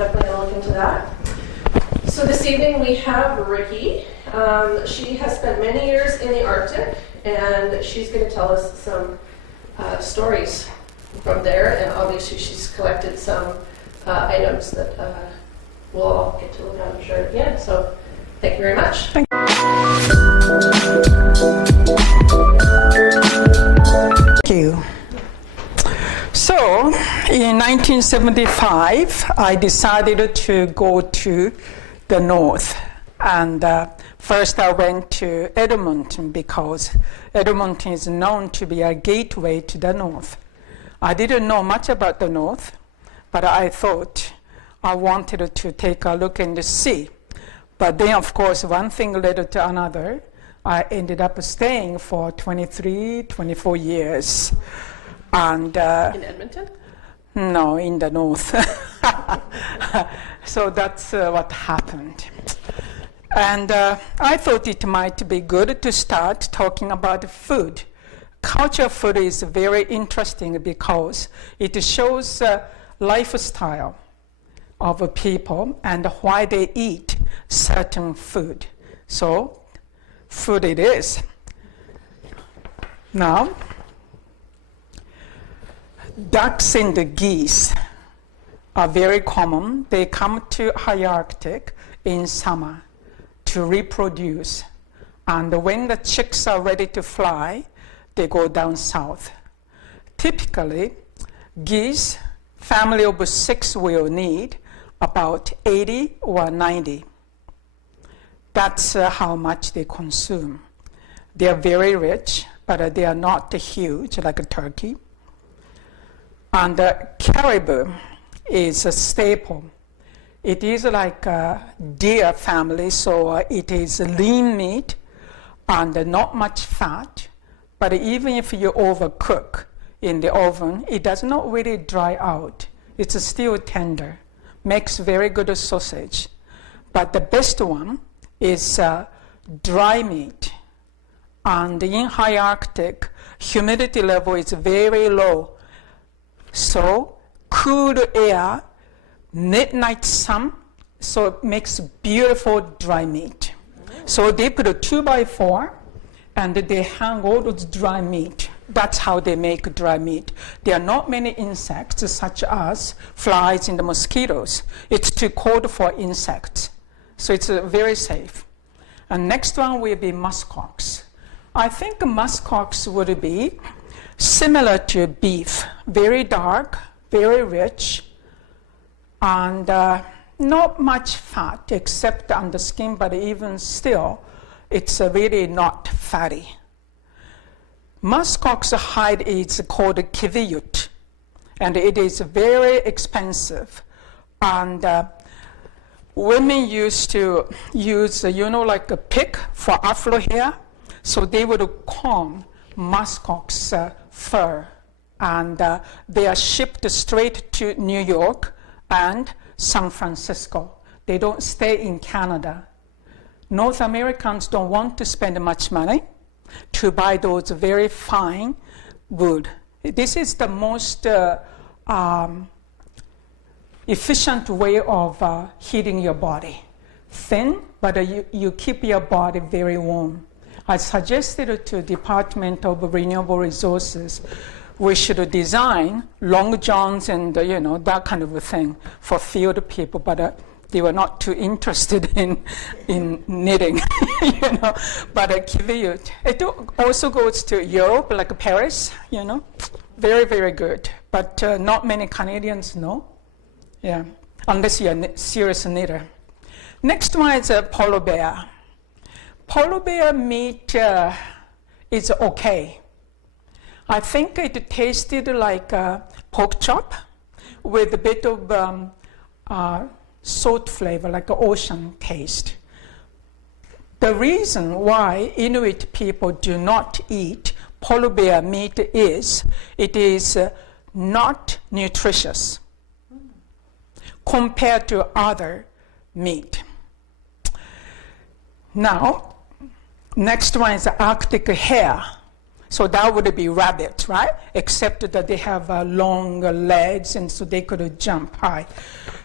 definitely going to look into that. So this evening we have Riki. She has spent many years in the Arctic, and she's going to tell us some stories from there, and obviously she's collected some items that we'll all get to look at, I'm sure, at the end. So thank you very much. Thank you. So, in 1975, I decided to go to the north. And first I went to Edmonton because Edmonton is known to be a gateway to the north. I didn't know much about the north, but I thought I wanted to take a look and see. But then, of course, one thing led to another. I ended up staying for 23, 24 years. And, in Edmonton? No, in the north. So that's what happened. And I thought it might be good to start talking about food. Culture of food is very interesting because it shows lifestyle of people and why they eat certain food. So, food it is. Now, ducks and the geese are very common. They come to high Arctic in summer to reproduce. And when the chicks are ready to fly, they go down south. Typically, geese, family of 6 will need about 80 or 90. That's how much they consume. They are very rich, but they are not huge like a turkey. And caribou is a staple. It is like a deer family, so it is lean meat and not much fat. But even if you overcook in the oven, it does not really dry out. It's still tender. Makes very good sausage. But the best one is dry meat. And in high Arctic, humidity level is very low. So cool air, midnight sun, so it makes beautiful dry meat. So they put a 2x4 and they hang all those dry meat. That's how they make dry meat. There are not many insects such as flies and mosquitoes. It's too cold for insects. So it's very safe. And next one will be muskox. I think muskox would be similar to beef, very dark, very rich, and not much fat except on the skin, but even still, it's really not fatty. Muskox hide is called kiviut, and it is very expensive. And women used to use, like a pick for afro hair, so they would comb muskox fur, and they are shipped straight to New York and San Francisco. They don't stay in Canada. North Americans don't want to spend much money to buy those very fine wood. This is the most efficient way of heating your body. Thin, but you keep your body very warm. I suggested to Department of Renewable Resources we should design long johns and that kind of a thing for field people, but they were not too interested in knitting, But kiviut, it also goes to Europe, like Paris, very, very good. But not many Canadians know, unless you're a serious knitter. Next one is a polar bear. Polar bear meat is okay. I think it tasted like pork chop with a bit of salt flavor, like an ocean taste. The reason why Inuit people do not eat polar bear meat is it is not nutritious compared to other meat. Now, next one is Arctic hare. So that would be rabbit, right? Except that they have long legs, and so they could jump high.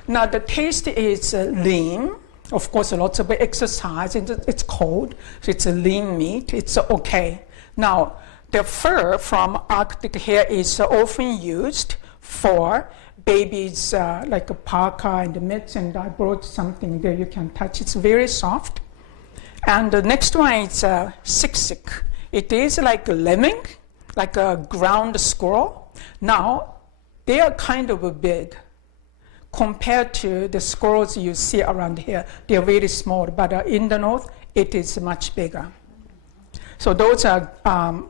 Now the taste is lean. Of course, lots of exercise. It's cold, so it's a lean meat. It's okay. Now the fur from Arctic hare is often used for babies, like a parka and mitts, and I brought something there you can touch. It's very soft. And the next one is siksik. It is like a lemming, like a ground squirrel. Now, they are kind of big compared to the squirrels you see around here. They are very small, but in the north, it is much bigger. So those are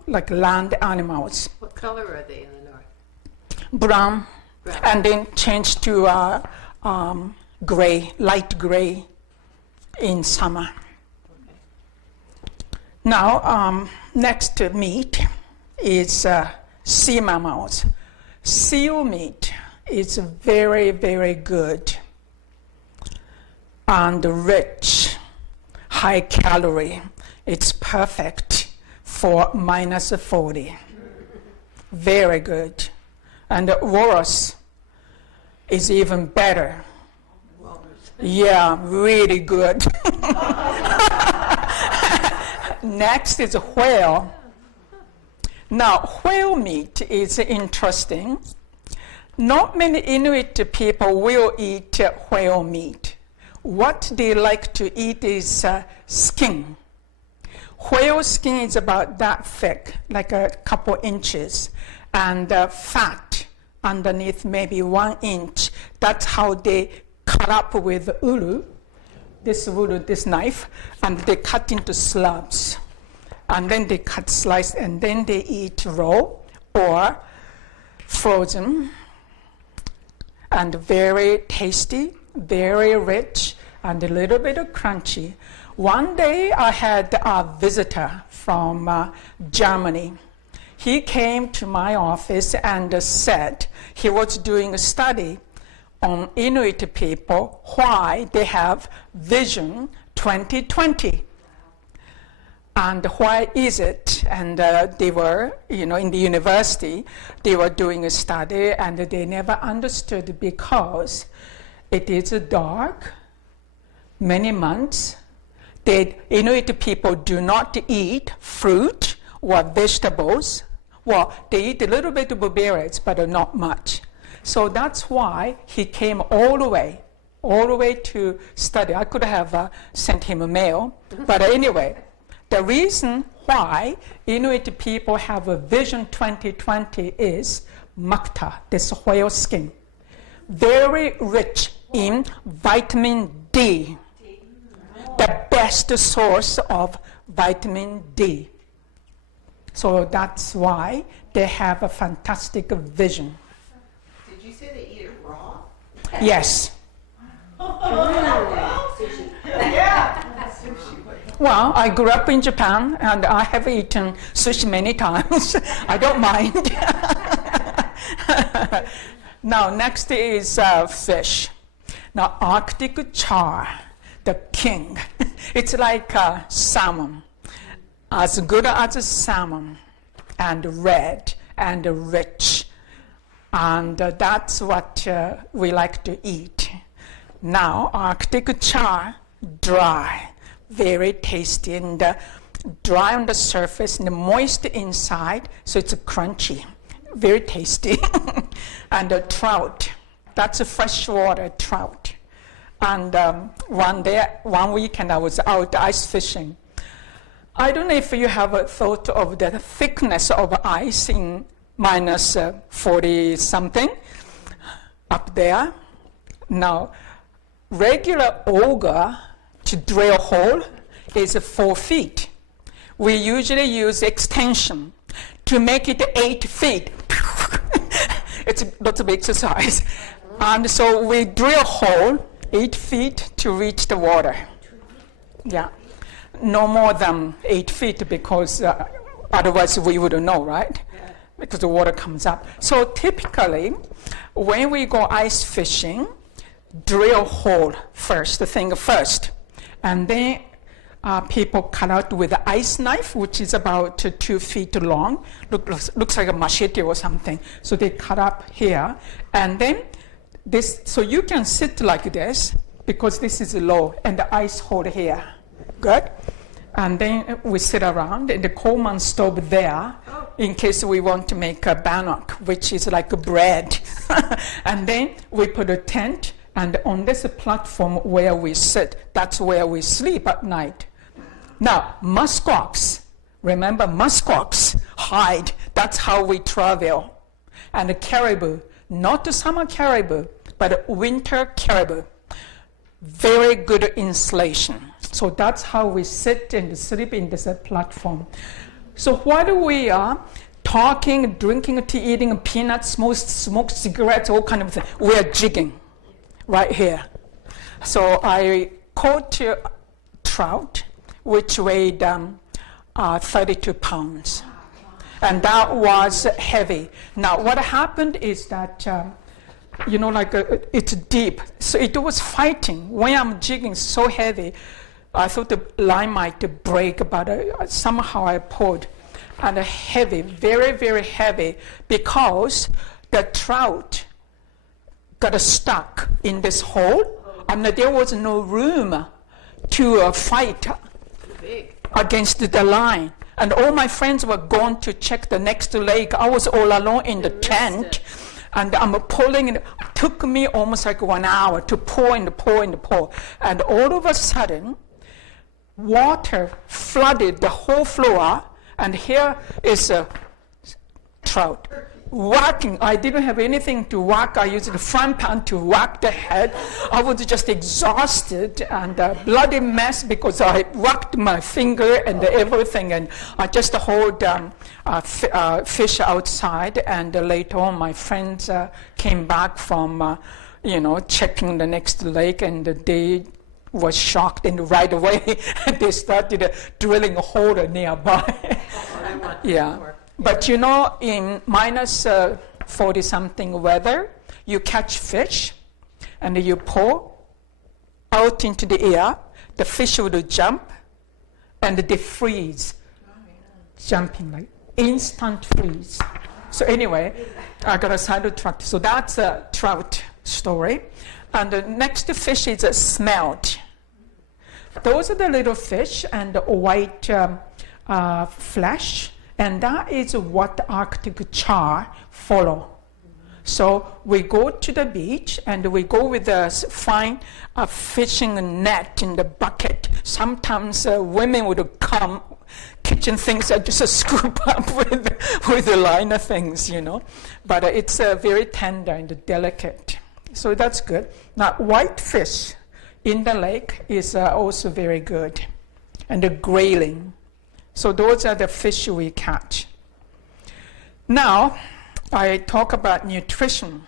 like land animals. What color are they in the north? Brown. And then change to gray, light gray in summer. Now, next meat is sea mammals. Seal meat is very, very good and rich, high calorie. It's perfect for minus 40. Very good. And Horos is even better. Yeah, really good. Next is whale. Now, whale meat is interesting. Not many Inuit people will eat whale meat. What they like to eat is skin. Whale skin is about that thick, like a couple inches, and fat underneath maybe 1 inch. That's how they cut up with ulu, this knife, and they cut into slabs. And then they cut slice, and then they eat raw or frozen. And very tasty, very rich, and a little bit of crunchy. One day I had a visitor from Germany. He came to my office and said he was doing a study on Inuit people, why they have Vision 2020. And why is it? And they were, in the university, they were doing a study, and they never understood because it is dark, many months. Inuit people do not eat fruit or vegetables. Well, they eat a little bit of berries, but not much. So that's why he came all the way to study. I could have sent him a mail, but anyway. The reason why Inuit people have a Vision 2020 is makta, this whale skin. Very rich in vitamin D, the best source of vitamin D. So that's why they have a fantastic vision. Did you say they eat it raw? Yes. Well, I grew up in Japan, and I have eaten sushi many times. I don't mind. Now, next is fish. Now, Arctic char, the king. It's like salmon, as good as salmon, and red and rich. And that's what we like to eat. Now, Arctic char, dry. Very tasty and dry on the surface and moist inside, so it's crunchy, very tasty. And trout, that's a freshwater trout. And one weekend I was out ice fishing. I don't know if you have a thought of the thickness of ice in minus 40 something up there. Now, regular auger to drill a hole is 4 feet. We usually use extension to make it 8 feet. It's lots of exercise. And so we drill a hole 8 feet to reach the water. Yeah, no more than 8 feet because otherwise we wouldn't know, right? Because the water comes up. So typically, when we go ice fishing, drill hole first, and then people cut out with an ice knife, which is about 2 feet long. Looks like a machete or something. So they cut up here. And then this, so you can sit like this because this is low and the ice hold here. Good? And then we sit around and the Coleman stove there in case we want to make a bannock, which is like a bread. And then we put a tent, and on this platform where we sit, that's where we sleep at night. Now, muskox, remember muskox, hide, that's how we travel. And the caribou, not the summer caribou, but winter caribou. Very good insulation. So that's how we sit and sleep in this platform. So while we are talking, drinking tea, eating peanuts, smoke cigarettes, all kind of things, we are jigging right here. So I caught trout, which weighed 32 pounds. And that was heavy. Now, what happened is that, it's deep. So it was fighting. When I'm jigging so heavy, I thought the line might break, but somehow I pulled. And heavy, very, very heavy, because the trout got stuck in this hole, and there was no room to fight against the line. And all my friends were gone to check the next lake. I was all alone in the tent, and I'm pulling. It took me almost like 1 hour to pour and pour and pour. And all of a sudden, water flooded the whole floor, and here is a trout. Whacking, I didn't have anything to whack. I used the front pan to whack the head. I was just exhausted and a bloody mess because I whacked my finger and everything, and I just hold fish outside. And later on, my friends came back from, checking the next lake, and they was shocked, and right away they started drilling a hole nearby. Yeah. But in minus 40-something weather, you catch fish, and you pour out into the air, the fish would jump, and they freeze, jumping like instant freeze. So anyway, I got a sidetracked. So that's a trout story. And the next fish is a smelt. Those are the little fish and the white flesh. And that is what the Arctic char follow. So we go to the beach and we go with a fine fishing net in the bucket. Sometimes women would come, kitchen things are just scoop up with the liner things, But it's very tender and delicate. So that's good. Now, white fish in the lake is also very good. And the grayling. So those are the fish we catch. Now, I talk about nutrition.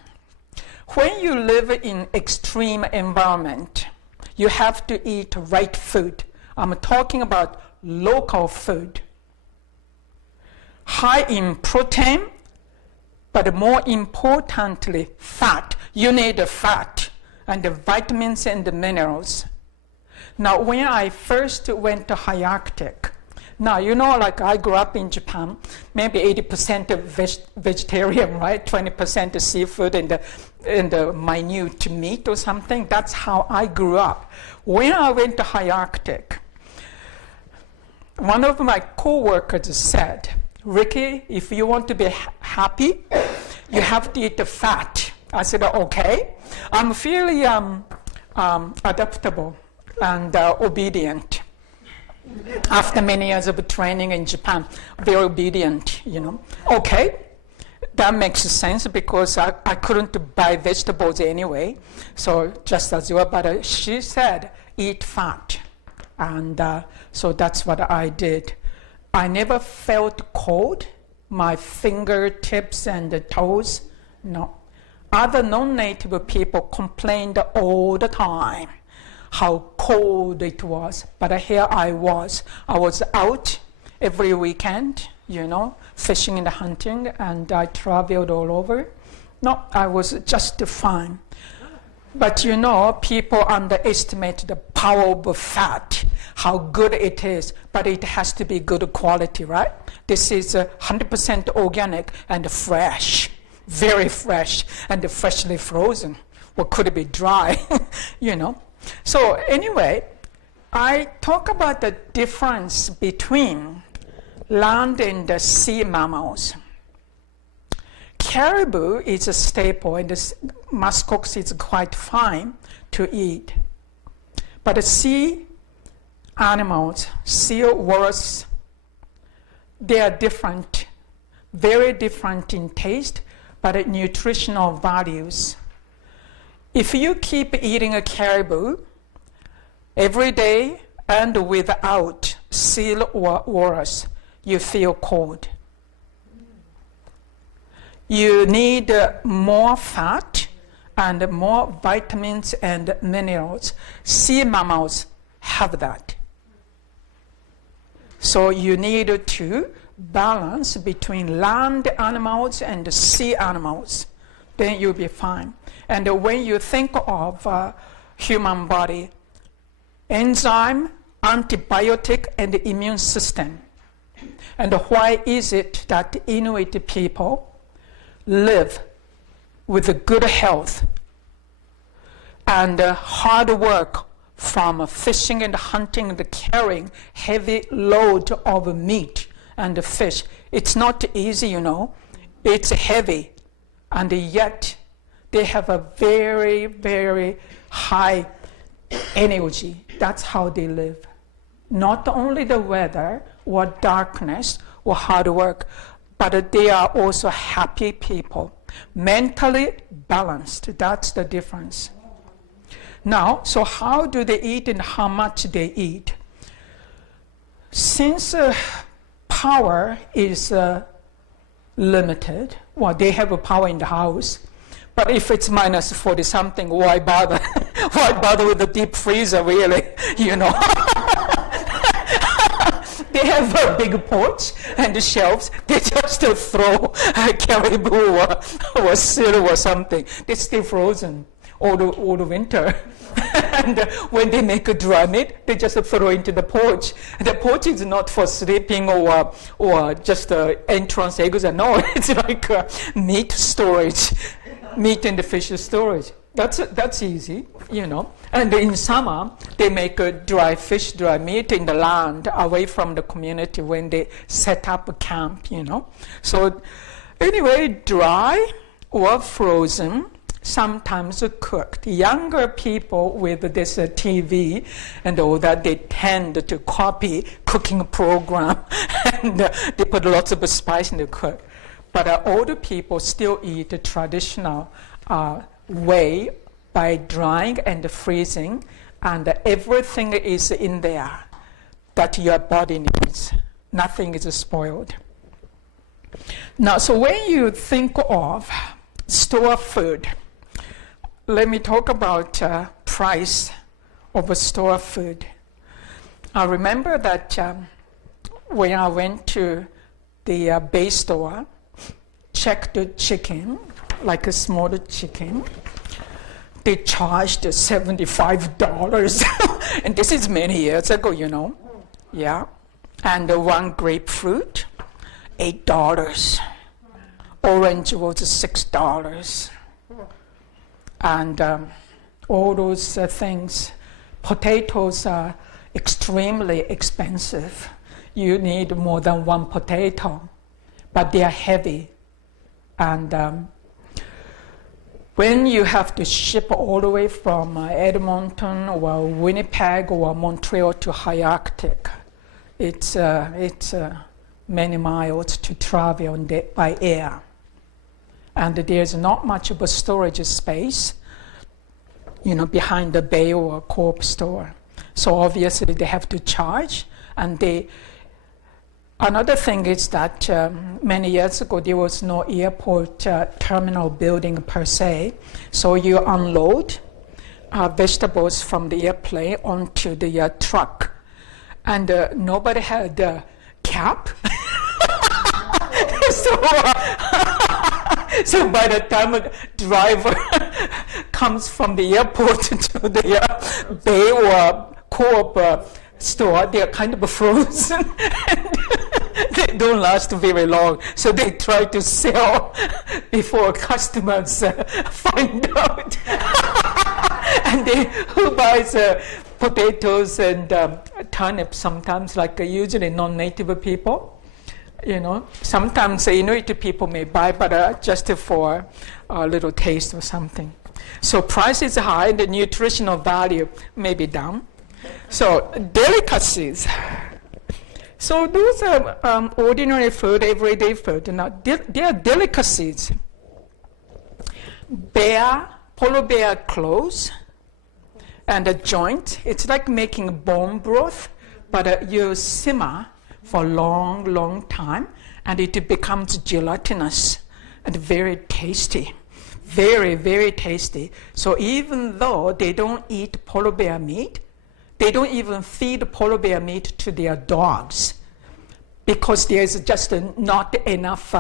When you live in extreme environment, you have to eat right food. I'm talking about local food. High in protein, but more importantly, fat. You need the fat and the vitamins and the minerals. Now, when I first went to high Arctic, now, I grew up in Japan, maybe 80% of vegetarian, right? 20% seafood and the minute meat or something. That's how I grew up. When I went to high Arctic, one of my co-workers said, Riki, if you want to be happy, you have to eat the fat. I said, okay. I'm fairly adaptable and obedient. After many years of training in Japan, very obedient, Okay, that makes sense because I couldn't buy vegetables anyway, so just as well. But she said, eat fat. And so that's what I did. I never felt cold, my fingertips and the toes, no. Other non-native people complained all the time how cold it was, but here I was out every weekend, fishing and hunting, and I traveled all over. No, I was just fine. But people underestimate the power of fat, how good it is, but it has to be good quality, right? This is 100% organic and fresh, very fresh, and freshly frozen. Or could it be dry, So anyway, I talk about the difference between land and the sea mammals. Caribou is a staple, and the muskox is quite fine to eat. But the sea animals, sea walrus, they are different, very different in taste, but nutritional values. If you keep eating a caribou every day and without seal or walrus, you feel cold. You need more fat and more vitamins and minerals. Sea mammals have that. So you need to balance between land animals and sea animals. Then you'll be fine. And when you think of human body, enzyme, antibiotic, and immune system. And why is it that Inuit people live with good health and hard work from fishing and hunting and carrying heavy load of meat and fish? It's not easy, It's heavy. And yet they have a very, very high energy. That's how they live. Not only the weather or darkness or hard work, but they are also happy people, mentally balanced. That's the difference. Now, so how do they eat and how much they eat? Since power is limited, well, they have a power in the house, but if it's minus 40 something, why bother? Why bother with the deep freezer, really? They have a big porch and the shelves. They just throw a caribou or seal or something. They're still frozen all the winter. And when they make a dry meat, they just throw into the porch. The porch is not for sleeping or just entrance exit. No, it's like meat storage, meat and fish storage. That's easy, And in summer, they make a dry fish, dry meat in the land away from the community when they set up a camp, So anyway, dry or frozen, sometimes cooked. Younger people with this TV and all that, they tend to copy cooking program and they put lots of spice in the cook. But older people still eat the traditional way by drying and freezing, and everything is in there that your body needs. Nothing is spoiled. Now, so when you think of store food, let me talk about price of a store food. I remember that when I went to the Bay store, checked the chicken, like a smaller chicken, they charged $75. And this is many years ago, Yeah. And one grapefruit, $8. Orange was $6. And all those things. Potatoes are extremely expensive. You need more than one potato, but they are heavy. And when you have to ship all the way from Edmonton or Winnipeg or Montreal to high Arctic, it's many miles to travel by air. And there's not much of a storage space, behind the bay or co-op store. So obviously they have to charge. And another thing is that many years ago there was no airport terminal building per se. So you unload vegetables from the airplane onto the truck. And nobody had a cap. So by the time a driver comes from the airport to the Bay or Co-op store, they're kind of frozen. They don't last very long, so they try to sell before customers find out. And who buys potatoes and turnips sometimes, like usually non-native people. You know, sometimes Inuit people may buy, but just for a little taste or something. So price is high, and the nutritional value may be down. So delicacies. So those are ordinary food, everyday food. Now they are delicacies. Polar bear clothes, and a joint. It's like making bone broth, but you simmer for a long, long time, and it becomes gelatinous and very tasty. Very, very tasty. So even though they don't eat polar bear meat, they don't even feed polar bear meat to their dogs because there's just not enough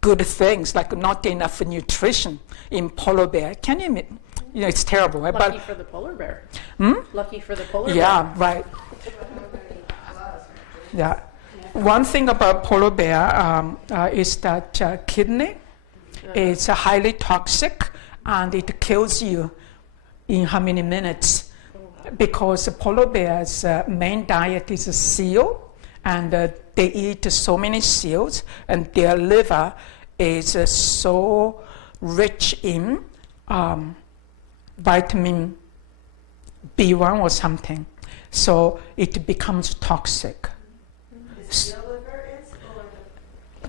good things, like not enough nutrition in polar bear. Can you, it's terrible, right? Lucky for the polar bear. Lucky for the polar bear. Yeah, right. Yeah. One thing about polar bear is that kidney is highly toxic, and it kills you in how many minutes? Because polar bear's main diet is seal, and they eat so many seals, and their liver is so rich in vitamin B1 or something, so it becomes toxic.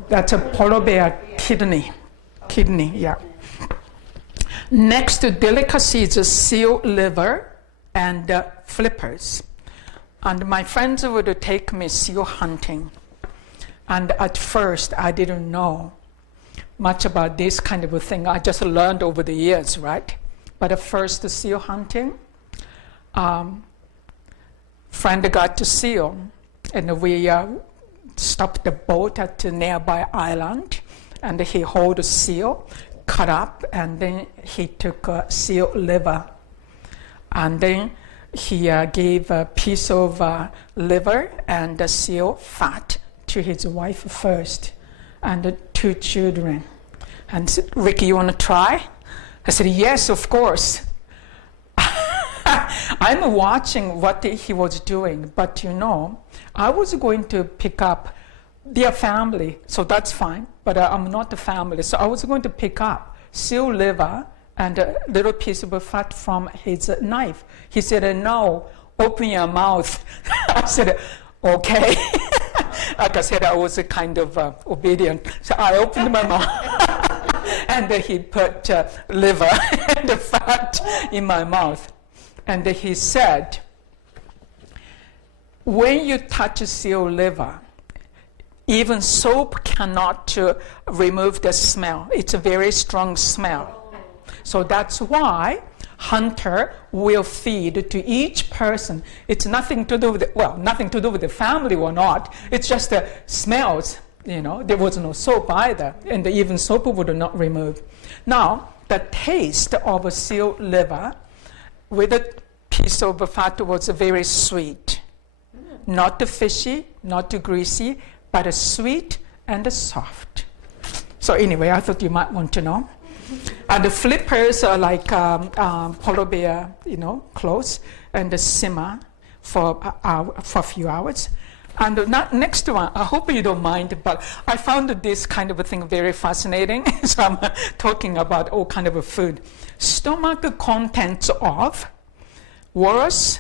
That's a polar bear kidney. Kidney, yeah. Next delicacy is seal liver and flippers. And my friends would take me seal hunting. And at first, I didn't know much about this kind of a thing. I just learned over the years, right? But at first, seal hunting, friend got to seal, and we stopped the boat at a nearby island, and he held a seal, cut up, and then he took a seal liver. And then he gave a piece of liver and the seal fat to his wife first, and the 2 children. And said, Ricky, you want to try? I said, yes, of course. I'm watching what he was doing, but I was going to pick up their family, so that's fine, but I'm not the family. So I was going to pick up seal liver and a little piece of fat from his knife. He said, no, open your mouth. I said, okay. Like I said, I was kind of obedient. So I opened my mouth, and he put liver and the fat in my mouth. And he said, when you touch seal liver, even soap cannot remove the smell. It's a very strong smell. So that's why hunter will feed to each person. It's nothing to do with nothing to do with the family or not. It's just the smells. There was no soap either, and even soap would not remove. Now, the taste of a seal liver with a piece of fat was very sweet. Not too fishy, not too greasy, but sweet and soft. So anyway, I thought you might want to know. And the flippers are like polar bear, clothes, and the simmer for a few hours. And the next one, I hope you don't mind, but I found this kind of a thing very fascinating. So I'm talking about all kind of food. Stomach contents of walrus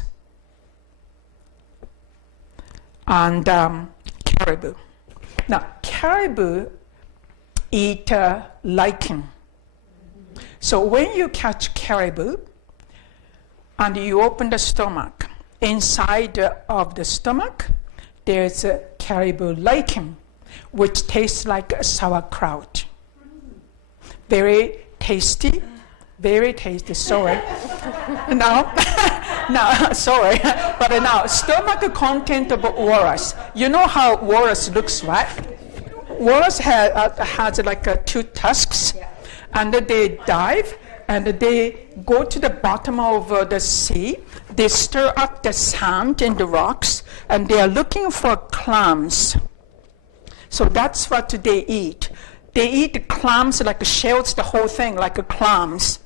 and caribou. Now, caribou eat lichen. So when you catch caribou and you open the stomach, inside of the stomach, there's a caribou lichen, which tastes like sauerkraut. Very tasty, sorry. Sorry, but now, stomach content of walrus. You know how walrus looks, right? Walrus has like 2 tusks, and they dive, and they go to the bottom of the sea. They stir up the sand and the rocks, and they are looking for clams. So that's what they eat. They eat clams like shells, the whole thing, like clams.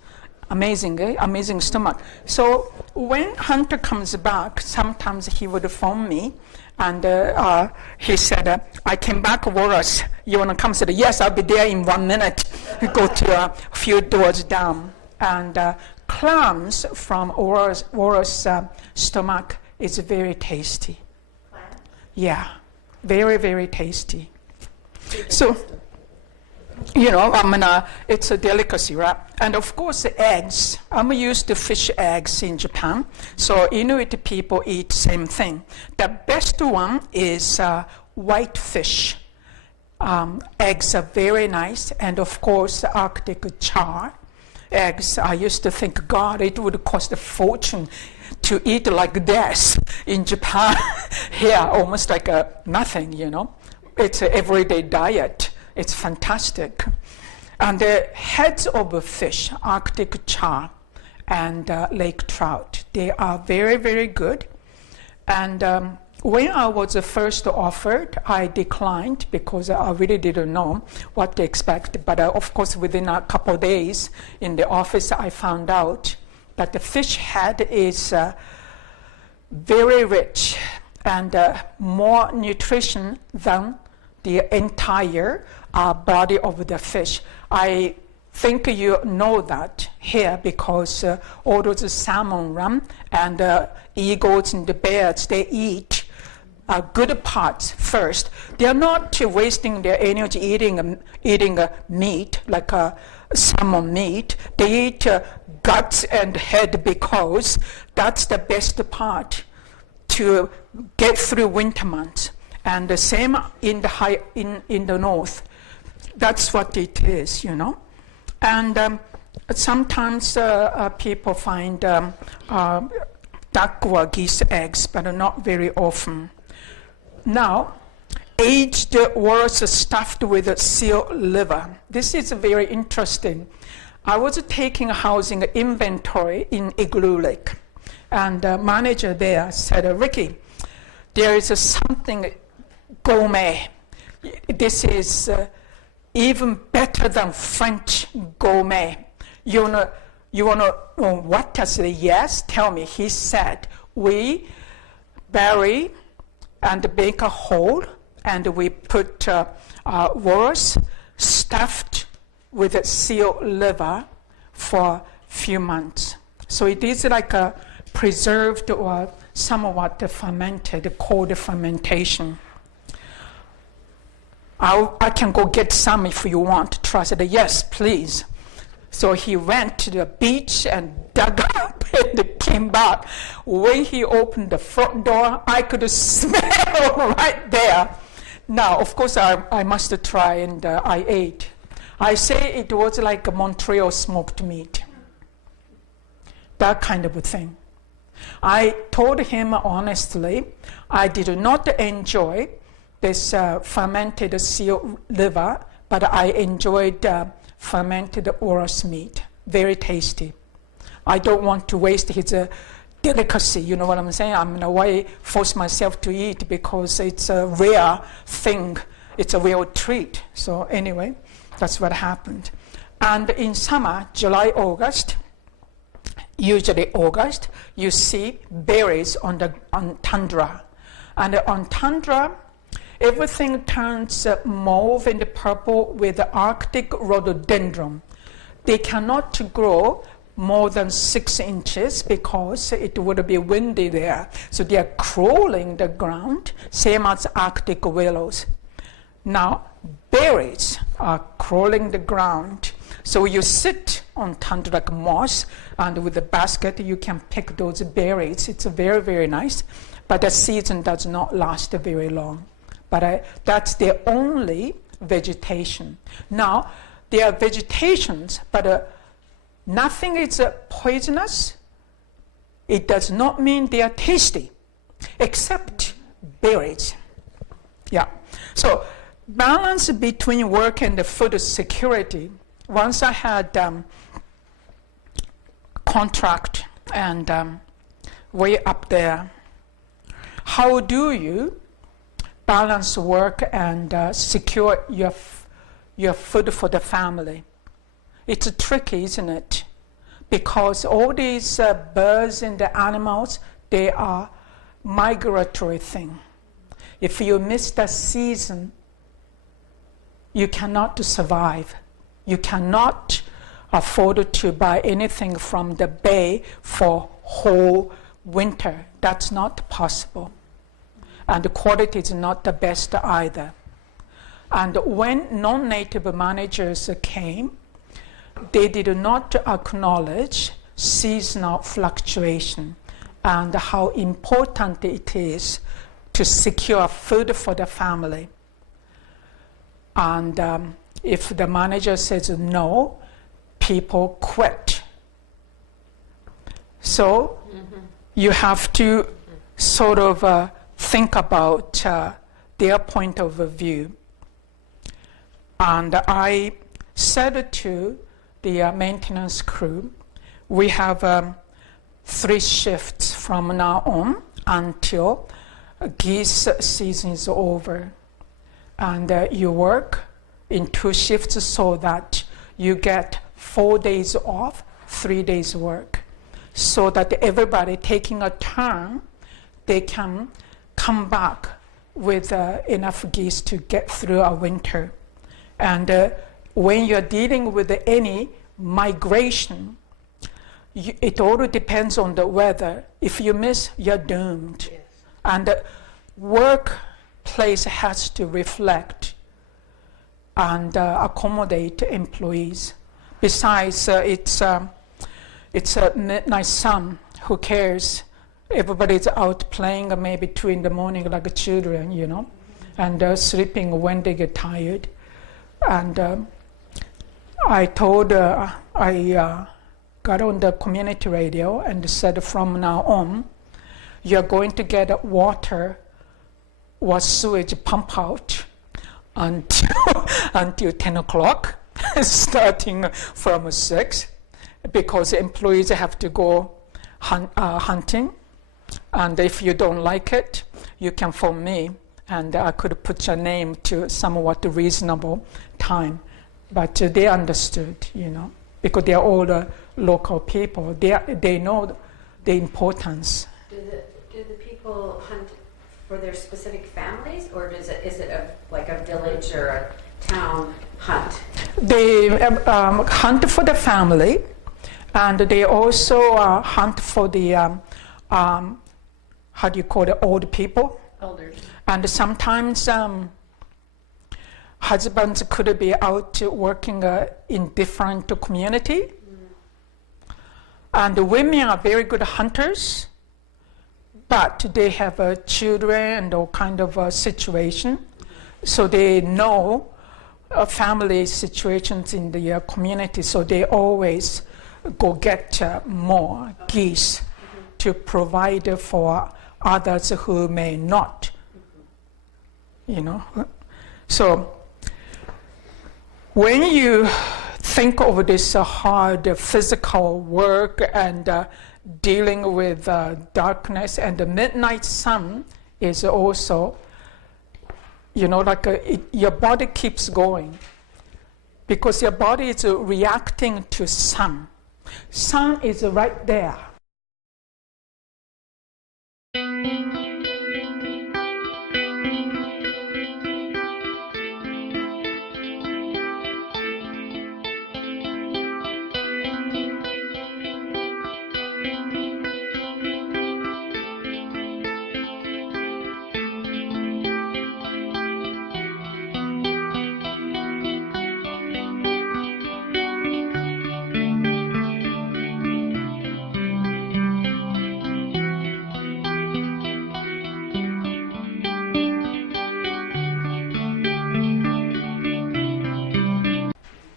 Amazing, eh? Amazing stomach. So when Hunter comes back, sometimes he would phone me, and he said, I came back, Horos. You want to come? I said, yes, I'll be there in 1 minute. Go to a few doors down. And clams from Horos' stomach is very tasty. Yeah, very, very tasty. So, it's a delicacy, right? And of course, the eggs. I'm used to fish eggs in Japan. So Inuit people eat same thing. The best one is white fish. Eggs are very nice. And of course, Arctic char. Eggs, I used to think, God, it would cost a fortune to eat like this in Japan. Here, almost like nothing, It's an everyday diet. It's fantastic. And the heads of fish, Arctic char and lake trout, they are very, very good. And when I was first offered, I declined because I really didn't know what to expect. But of course, within a couple of days in the office, I found out that the fish head is very rich and more nutrition than the entire body of the fish. I think you know that here because all those salmon rum and eagles and the bears, they eat good parts first. They are not wasting their energy eating meat like salmon meat. They eat guts and head because that's the best part to get through winter months. And the same in the north. That's what it is, And sometimes people find duck or geese eggs, but not very often. Now, aged walrus stuffed with seal liver. This is very interesting. I was taking a housing inventory in Igloo Lake, and the manager there said, Riki, there is something gourmet. This is even better than French gourmet. You wanna know what? I said, yes, tell me. He said, we bury and bake a hole, and we put walrus stuffed with seal liver for a few months. So it is like a preserved or somewhat fermented, cold fermentation. I can go get some if you want. Trust it. Yes, please. So he went to the beach and dug up and came back. When he opened the front door, I could smell right there. Now, of course, I must try, and I ate. I say it was like a Montreal smoked meat. That kind of a thing. I told him honestly, I did not enjoy this fermented seal liver, but I enjoyed fermented walrus meat. Very tasty. I don't want to waste his delicacy, you know what I'm saying? I'm in a way force myself to eat because it's a rare thing. It's a real treat. So anyway, that's what happened. And in summer, July, August, usually August, you see berries on tundra. And on tundra, everything turns mauve and purple with the Arctic rhododendron. They cannot grow more than 6 inches because it would be windy there. So they are crawling the ground, same as Arctic willows. Now, berries are crawling the ground. So you sit on tundra like moss, and with a basket you can pick those berries. It's very, very nice, but the season does not last very long. But that's the only vegetation. Now, there are vegetations, but nothing is poisonous. It does not mean they are tasty, except berries. Yeah. So balance between work and the food security. Once I had contract and way up there. How do you balance work and secure your food for the family? It's tricky, isn't it? Because all these birds and the animals, they are migratory thing. If you miss the season, you cannot survive. You cannot afford to buy anything from the bay for whole winter. That's not possible. And the quality is not the best either. And when non-native managers came, they did not acknowledge seasonal fluctuation and how important it is to secure food for the family. And if the manager says no, people quit. So you have to sort of think about their point of view. And I said to the maintenance crew, we have 3 shifts from now on until geese season is over. And you work in 2 shifts so that you get 4 days off, 3 days work, so that everybody taking a turn, they can come back with enough geese to get through a winter. And when you're dealing with any migration, it all depends on the weather. If you miss, you're doomed. Yes. And the workplace has to reflect and accommodate employees. Besides, it's a midnight sun. Who cares? Everybody's out playing maybe 2 in the morning like children, you know, and sleeping when they get tired. And I told, I got on the community radio and said, from now on, you're going to get water or sewage pump out until 10 o'clock, starting from 6, because employees have to go hunting. And if you don't like it, you can phone me, and I could put your name to somewhat reasonable time. But they understood, you know, because they're all local people. They know the importance. Do the people hunt for their specific families, or is it like a village or a town hunt? They hunt for the family, and they also hunt for the how do you call it, old people? Elders. And sometimes husbands could be out working in different community. And the women are very good hunters, but they have children and all kind of situation. So they know family situations in the community, so they always go get more geese to provide for others who may not, you know. So when you think of this hard physical work and dealing with darkness, and the midnight sun is also, you know, like your body keeps going because your body is reacting to sun. Sun is right there.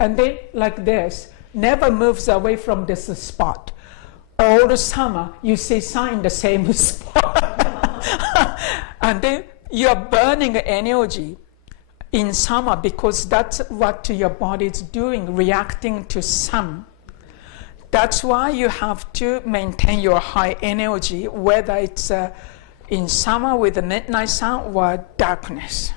And then, like this, never moves away from this spot. All the summer, you see sun in the same spot. And then you're burning energy in summer because that's what your body is doing, reacting to sun. That's why you have to maintain your high energy, whether it's in summer with the midnight sun or darkness,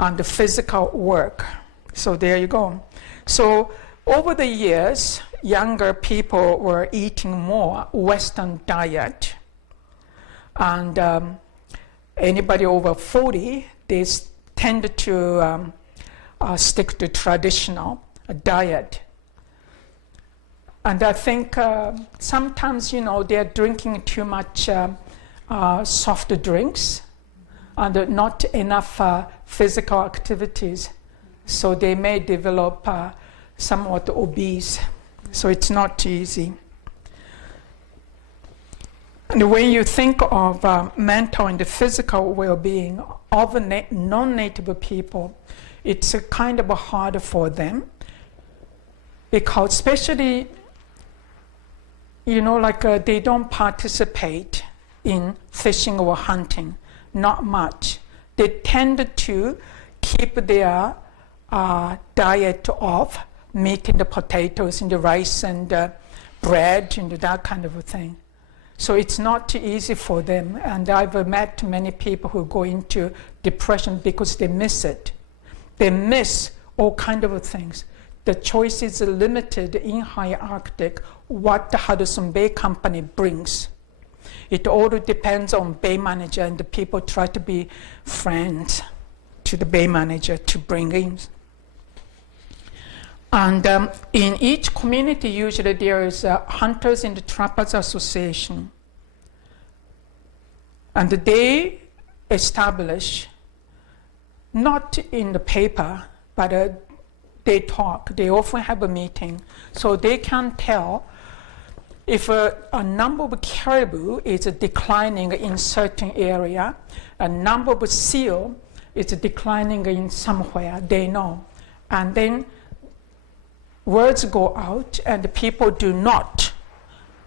and the physical work. So there you go. So over the years, younger people were eating more Western diet. And anybody over 40, they tend to stick to traditional diet. And I think sometimes, they're drinking too much soft drinks and not enough physical activities. So they may develop somewhat obese. So it's not easy. And when you think of mental and physical well-being of non-native people, it's kind of hard for them, because especially, they don't participate in fishing or hunting, not much. They tend to keep their diet of meat and the potatoes and the rice and bread and that kind of a thing. So it's not easy for them. And I've met many people who go into depression because they miss it. They miss all kind of things. The choice is limited in high Arctic what the Hudson Bay Company brings. It all depends on Bay manager, and the people try to be friends to the Bay manager to bring in. And in each community, usually there is a Hunters and Trappers Association. And they establish, not in the paper, but they talk. They often have a meeting. So they can tell if a number of caribou is declining in certain area, a number of seal is declining in somewhere, they know. And then words go out, and the people do not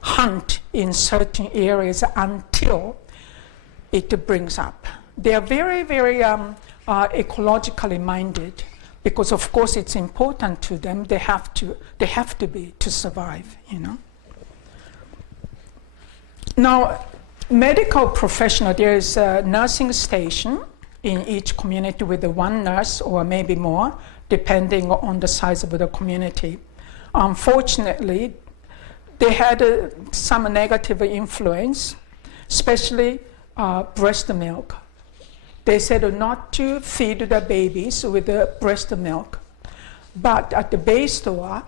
hunt in certain areas until it brings up. They are very, very ecologically minded, because of course it's important to them. They have to be to survive, Now, medical professional, there is a nursing station in each community with one nurse or maybe more, depending on the size of the community. Unfortunately, they had some negative influence, especially breast milk. They said not to feed the babies with the breast milk. But at the Bay store,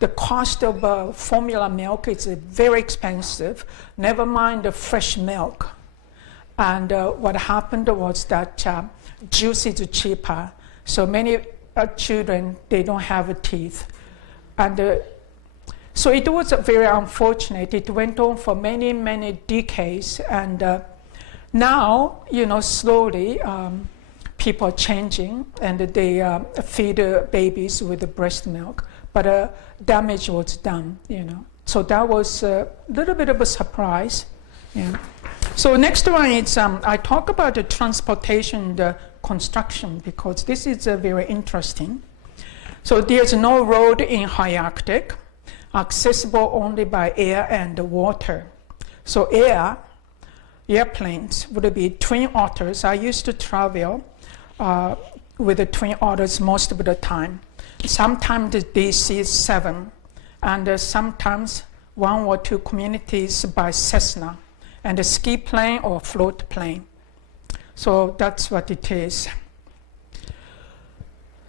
the cost of formula milk is very expensive, never mind the fresh milk. And what happened was that juice is cheaper. So many children, they don't have teeth. And so it was very unfortunate. It went on for many, many decades. And now, slowly, people are changing, and they feed babies with the breast milk. But damage was done, So that was a little bit of a surprise. Yeah. So next one is, I talk about the transportation, the construction, because this is very interesting. So there's no road in high Arctic, accessible only by air and water. So airplanes would be Twin Otters. I used to travel with the Twin Otters most of the time. Sometimes the DC-7, and sometimes one or two communities by Cessna, and a ski plane or float plane. So that's what it is.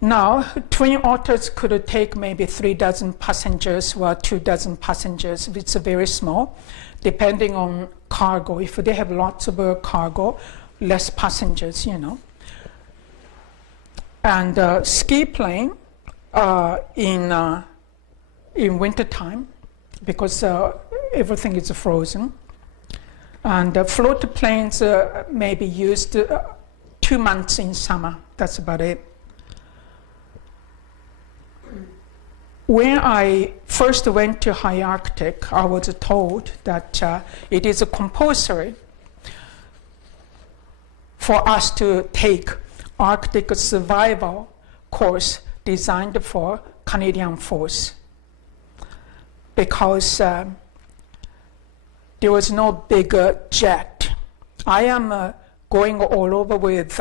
Now, Twin Otters could take maybe 3 dozen passengers or 2 dozen passengers. It's very small, depending on cargo. If they have lots of cargo, less passengers, And ski plane in wintertime, because everything is frozen. And float planes may be used 2 months in summer. That's about it. When I first went to high Arctic, I was told that it is compulsory for us to take Arctic survival course designed for Canadian Force. because there was no bigger jet. I am going all over with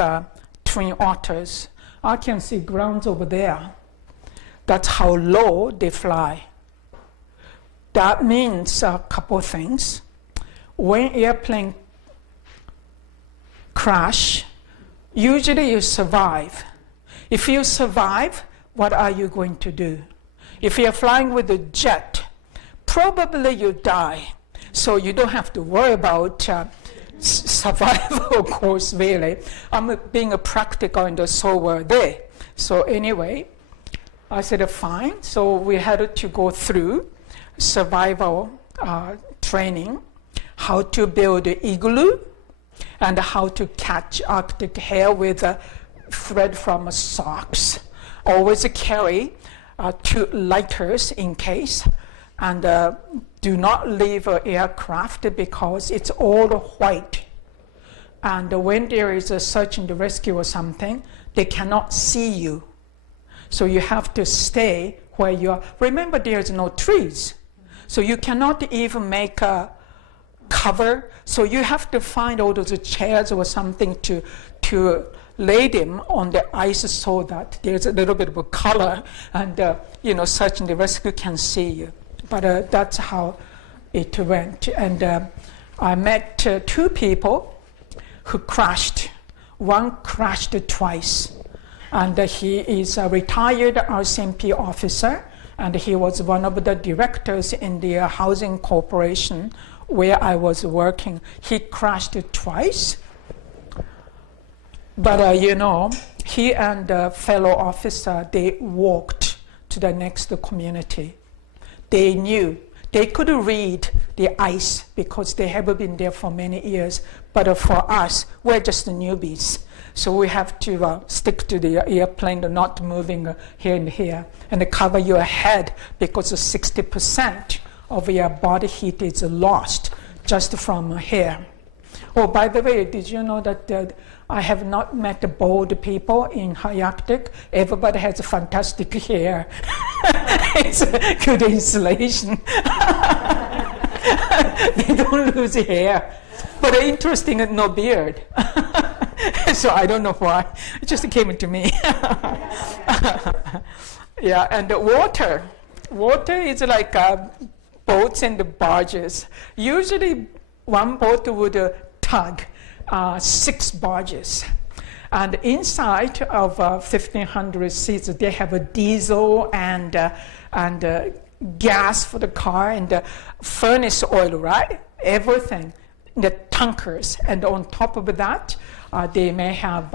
twin otters. I can see grounds over there. That's how low they fly. That means a couple things. When airplane crash, usually you survive. If you survive, what are you going to do? If you're flying with a jet, probably you die. So you don't have to worry about survival, of course, really. I'm being a practical, and so were they. So anyway, I said, fine. So we had to go through survival training, how to build an igloo, and how to catch Arctic hare with a thread from socks. Always carry 2 lighters in case, and do not leave an aircraft because it's all white. And when there is a search and rescue or something, they cannot see you. So you have to stay where you are. Remember, there's no trees. So you cannot even make a cover. So you have to find all those chairs or something to lay them on the ice so that there's a little bit of a color, and search and rescue can see you. But that's how it went. And I met 2 people who crashed. One crashed twice. And he is a retired RCMP officer, and he was one of the directors in the housing corporation where I was working. He crashed twice. But, he and a fellow officer, they walked to the next community. They knew. They could read the ice because they have been there for many years. But for us, we're just newbies. So we have to stick to the airplane, not moving here and here, and cover your head because 60% of your body heat is lost just from here. Oh, by the way, did you know that I have not met bald people in high Arctic? Everybody has fantastic hair. It's a good insulation. They don't lose hair. But interesting, no beard. So I don't know why. It just came to me. Yeah, and the water. Water is like boats and barges. Usually one boat would tug 6 barges. And inside of 1,500 seats, they have a diesel and gas for the car and furnace oil, right? Everything. The tankers. And on top of that, they may have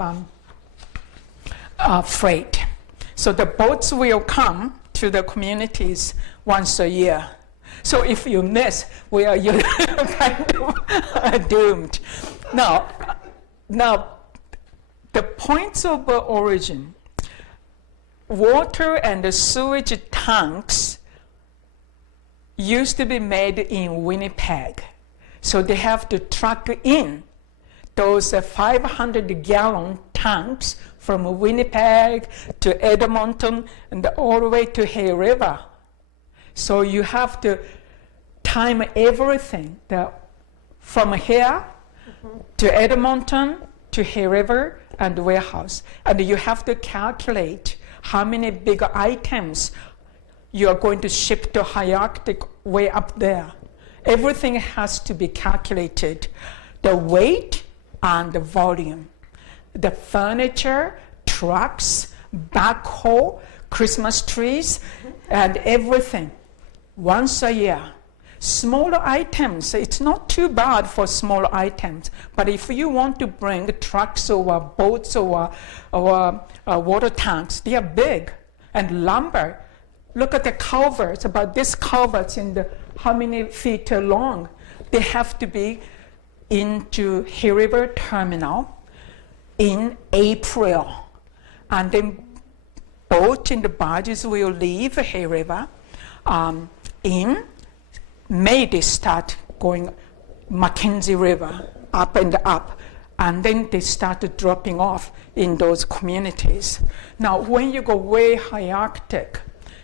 freight. So the boats will come to the communities once a year. So if you miss, well, you're kind of doomed. Now, the points of origin, water and the sewage tanks used to be made in Winnipeg. So they have to truck in those 500-gallon tanks from Winnipeg to Edmonton and all the way to Hay River. So you have to time everything from here to Edmonton to Hay River and the warehouse. And you have to calculate how many big items you are going to ship to high Arctic way up there. Everything has to be calculated. The weight and the volume. The furniture, trucks, backhoe, Christmas trees, and everything. Once a year. Smaller items, it's not too bad for small items, but if you want to bring trucks or boats or water tanks, they are big. And lumber, look at the culverts, about this culverts in how many feet long. They have to be into Hay River Terminal in April. And then boat and the barges will leave Hay River. In May, they start going Mackenzie River, up and up. And then they started dropping off in those communities. Now, when you go way high Arctic,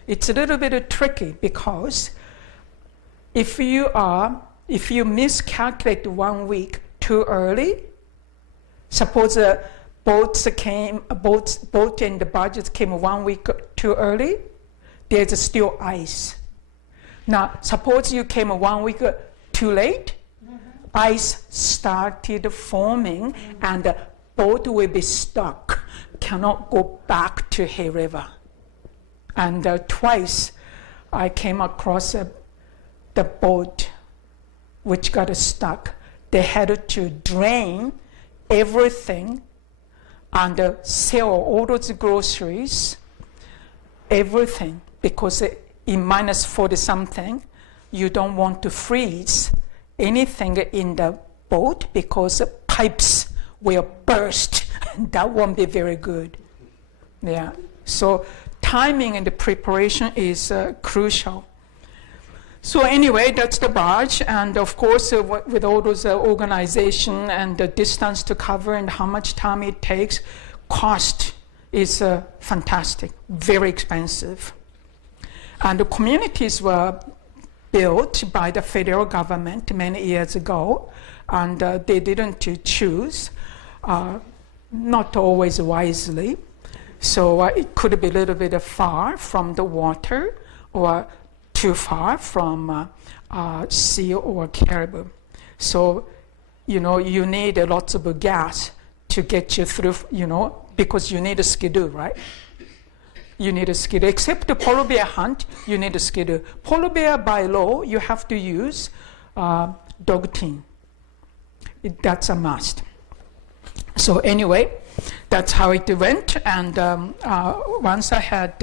it's a little bit tricky because if you miscalculate 1 week too early, suppose boat and the barges came 1 week too early, there's still ice. Now, suppose you came 1 week too late, ice started forming, and the boat will be stuck, cannot go back to Hay River. And twice I came across the boat which got stuck. They had to drain everything and sell all those groceries, everything, because in minus 40 something, you don't want to freeze anything in the boat because pipes will burst. That won't be very good. Yeah. So timing and the preparation is crucial. So anyway, that's the barge, and of course, with all those organization and the distance to cover and how much time it takes, cost is fantastic, very expensive. And the communities were built by the federal government many years ago, and they didn't choose, not always wisely. So it could be a little bit far from the water or too far from sea or caribou. So, you need lots of gas to get you through, because you need a skidoo, right? You need a skidoo. Except the polar bear hunt, you need a skidoo. Polar bear, by law, you have to use dog team. That's a must. So anyway, that's how it went. And once I had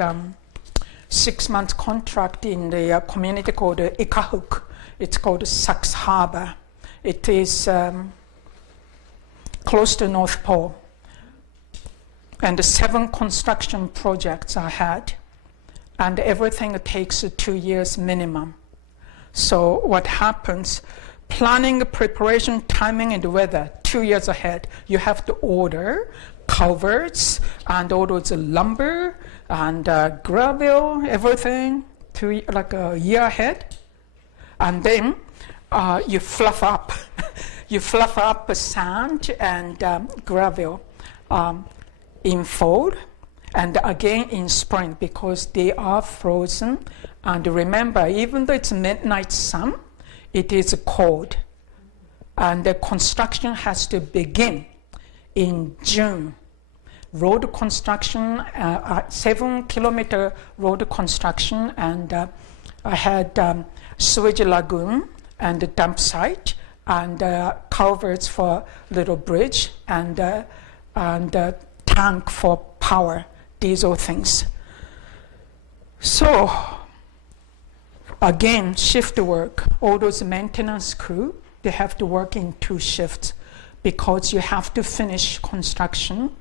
6 months contract in the community called Ikahuk. It's called Sax Harbor. It is close to North Pole. And the 7 construction projects I had, and everything takes 2 years minimum. So what happens, planning, preparation, timing, and weather, 2 years ahead, you have to order culverts and all those lumber and gravel, everything, like a year ahead. And then you fluff up. You fluff up the sand and gravel in fall and again in spring because they are frozen. And remember, even though it's midnight sun, it is cold. And the construction has to begin in June. Road construction, 7-kilometer road construction, and I had sewage lagoon and a dump site and culverts for little bridge and tank for power, diesel things. So again, shift work. All those maintenance crew, they have to work in 2 shifts because you have to finish construction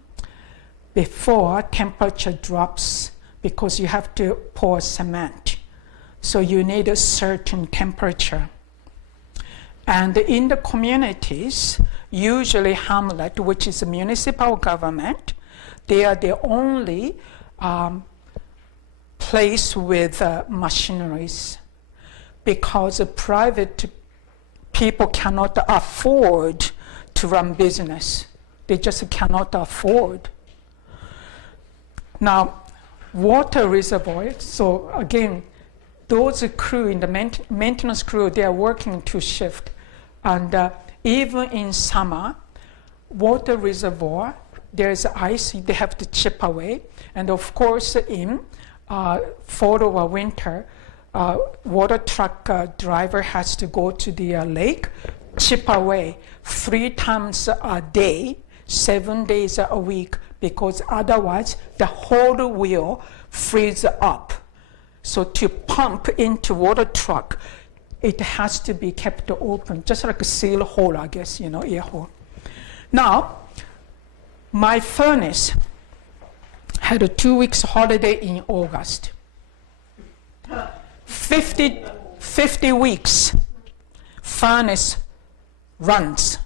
before temperature drops because you have to pour cement. So you need a certain temperature. And in the communities, usually hamlet, which is a municipal government, they are the only place with machineries because private people cannot afford to run business. They just cannot afford. Now, water reservoir, so again, those crew in the maintenance crew, they are working 2 shifts. And even in summer, water reservoir, there's ice, they have to chip away. And of course, in fall or winter, water truck driver has to go to the lake, chip away 3 times a day, 7 days a week, because otherwise the whole wheel freezes up. So to pump into water truck, it has to be kept open, just like a seal hole, I guess, air hole. Now, my furnace had a 2 weeks holiday in August. 50 weeks, furnace runs.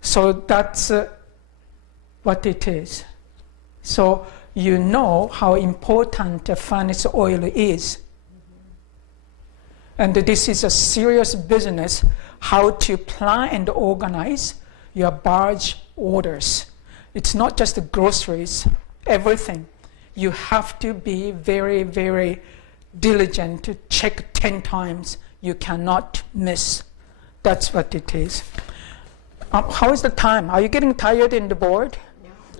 So that's what it is. So you know how important furnace oil is. And this is a serious business, how to plan and organize your barge orders. It's not just the groceries, everything. You have to be very, very diligent to check 10 times. You cannot miss. That's what it is. How is the time? Are you getting tired in the board?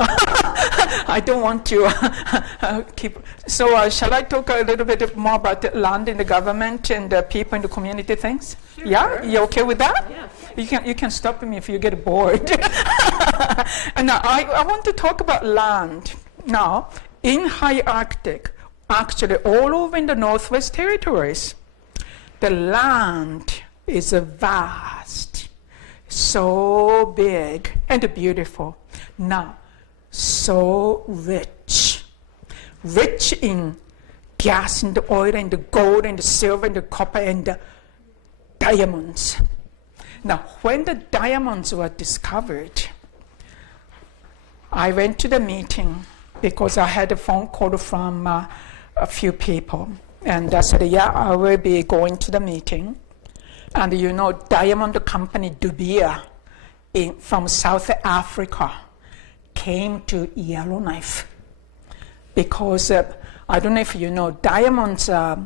I don't want to keep. So shall I talk a little bit more about the land in the government and the people in the community things? Sure. Yeah, you okay with that? Yeah. You can stop me if you get bored. And now I want to talk about land. Now, in high Arctic, actually all over in the Northwest Territories, the land is vast, so big and beautiful. Now, so rich in gas and oil and gold and silver and copper and diamonds. Now, when the diamonds were discovered, I went to the meeting because I had a phone call from a few people. And I said, yeah, I will be going to the meeting. And you know, diamond company De Beer from South Africa came to Yellowknife because I don't know if you know, diamonds are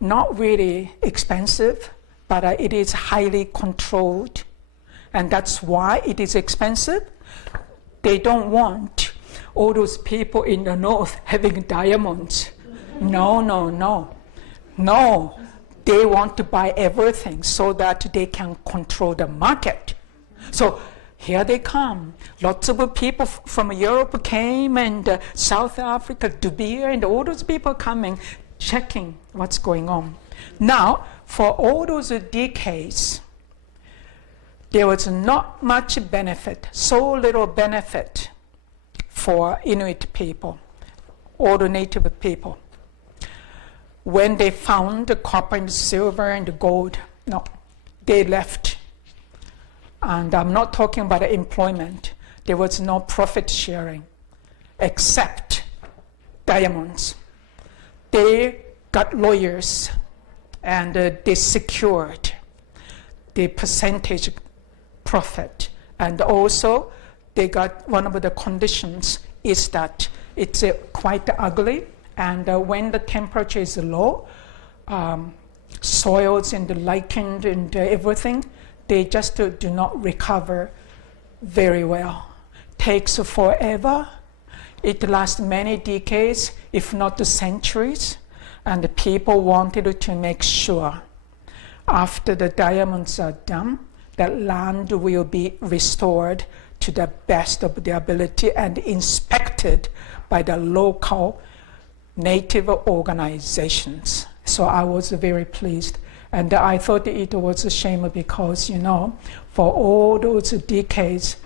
not really expensive, but it is highly controlled. And that's why it is expensive. They don't want all those people in the north having diamonds. No. They want to buy everything so that they can control the market. So here they come. Lots of people from Europe came and South Africa, De Beer, and all those people coming, checking what's going on. Now, for all those decades, there was not much benefit, so little benefit for Inuit people, all the native people. When they found the copper and silver and the gold, no, they left. And I'm not talking about employment. There was no profit sharing, except diamonds. They got lawyers, and they secured the percentage profit. And also, they got one of the conditions is that it's quite ugly. And when the temperature is low, soils and the lichen and everything, they just do not recover very well. Takes forever. It lasts many decades, if not centuries. And the people wanted to make sure after the diamonds are done, that land will be restored to the best of their ability and inspected by the local native organizations. So I was very pleased. And I thought it was a shame because, you know, for all those decades,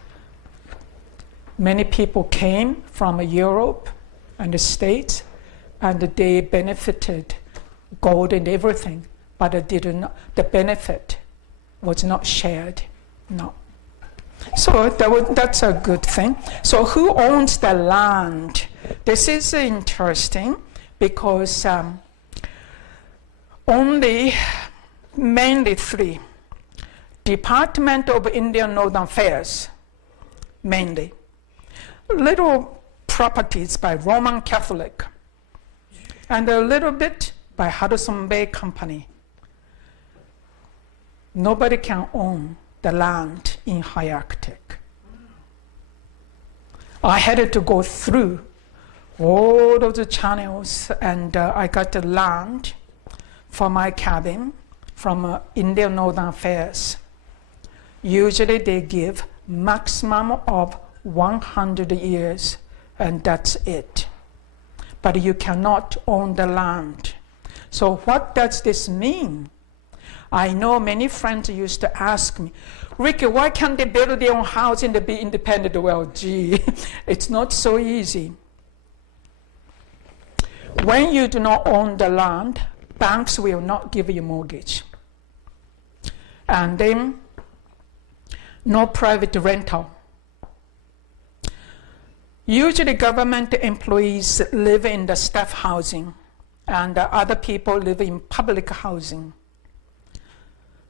many people came from Europe and the States, and they benefited gold and everything, but the benefit was not shared. No. So that's a good thing. So who owns the land? This is interesting because mainly three. Department of Indian Northern Affairs, mainly. Little properties by Roman Catholic, and a little bit by Hudson Bay Company. Nobody can own the land in high Arctic. I had to go through all those channels, and I got the land for my cabin from Indian Northern Affairs. Usually they give maximum of 100 years, and that's it. But you cannot own the land. So what does this mean? I know many friends used to ask me, Riki, why can't they build their own house and be independent? Well, gee, it's not so easy. When you do not own the land, banks will not give you mortgage. And then, no private rental. Usually government employees live in the staff housing, and other people live in public housing.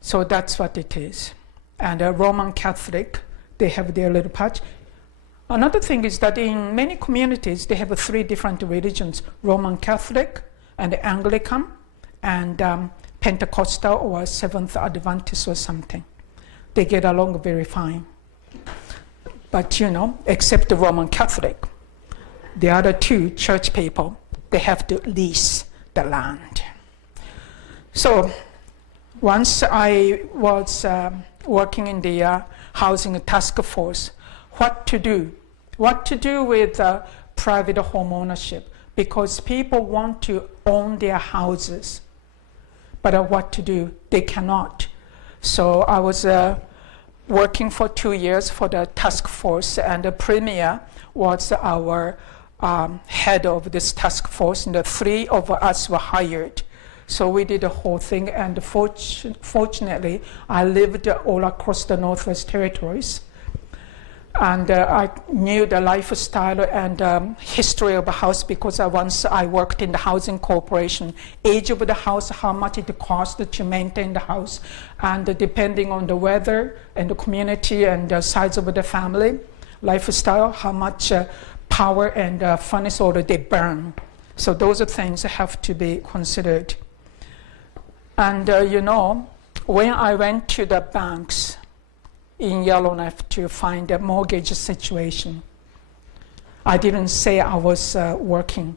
So that's what it is. And Roman Catholic, they have their little patch. Another thing is that in many communities, they have 3 different religions: Roman Catholic and Anglican and Pentecostal or Seventh Adventist or something. They get along very fine. But except the Roman Catholic, the other 2 church people, they have to lease the land. So once I was working in the housing task force, what to do with private home ownership, because people want to own their houses, but what to do? They cannot. So I was working for 2 years for the task force, and the premier was our head of this task force, and the 3 of us were hired. So we did the whole thing, and fortunately, I lived all across the Northwest Territories. And I knew the lifestyle and history of a house because once I worked in the housing corporation. Age of the house, how much it costs to maintain the house, and depending on the weather and the community and the size of the family, lifestyle, how much power and furnace oil they burn. So those are things that have to be considered. And when I went to the banks in Yellowknife to find a mortgage situation, I didn't say I was working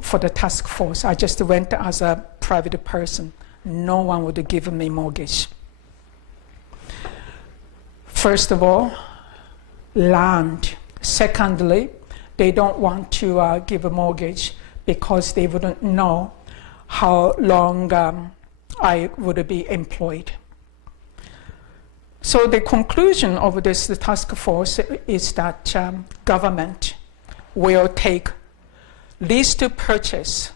for the task force. I just went as a private person. No one would give me mortgage. First of all, land. Secondly, they don't want to give a mortgage because they wouldn't know how long I would be employed. So the conclusion of this task force is that government will take lease to purchase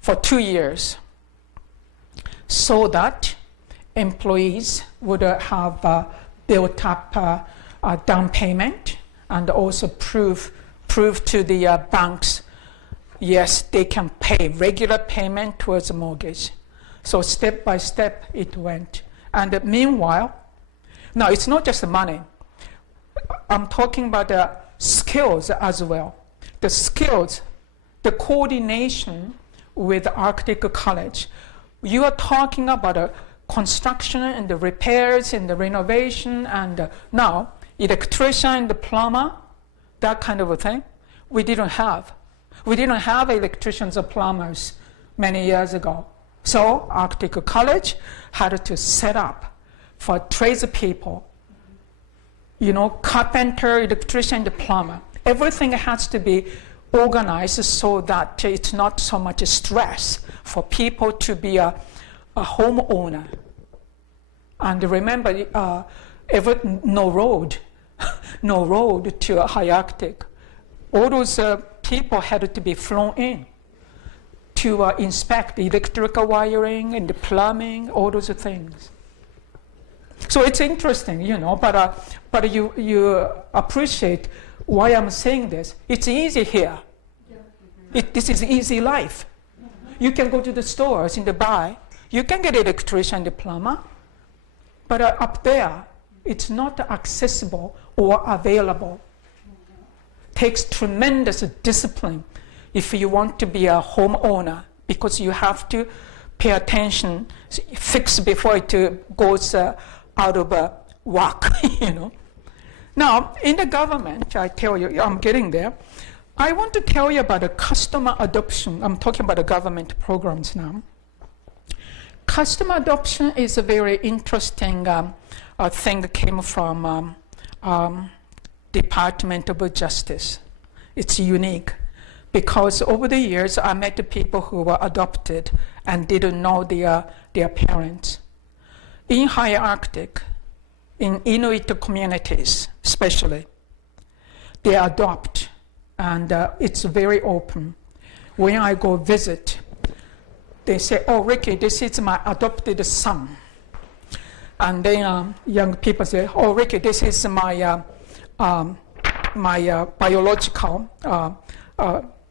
for 2 years so that employees would have built up a down payment and also prove to the banks, yes, they can pay regular payment towards a mortgage. So step by step it went. And meanwhile, now it's not just the money. I'm talking about the skills as well. The skills, the coordination with Arctic College. You are talking about construction and the repairs and the renovation and now electrician and the plumber, that kind of a thing. We didn't have. We didn't have electricians or plumbers many years ago. So Arctic College had to set up for tradespeople, carpenter, electrician, the plumber. Everything has to be organized so that it's not so much stress for people to be a homeowner. And remember, no road to high Arctic. All those people had to be flown in to inspect the electrical wiring and the plumbing, all those things. So it's interesting, but you appreciate why I'm saying this. It's easy here. This is easy life. You can go to the stores and buy. You can get electrician and plumber, but up there, it's not accessible or available. Takes tremendous discipline if you want to be a homeowner, because you have to pay attention, fix before it goes out of whack, Now, in the government, I tell you, I'm getting there. I want to tell you about a customer adoption. I'm talking about the government programs now. Customer adoption is a very interesting thing that came from Department of Justice. It's unique because over the years I met the people who were adopted and didn't know their parents. In high Arctic, in Inuit communities especially, they adopt, and it's very open. When I go visit, they say, "Oh, Riki, this is my adopted son." And then young people say, "Oh, Riki, this is my biological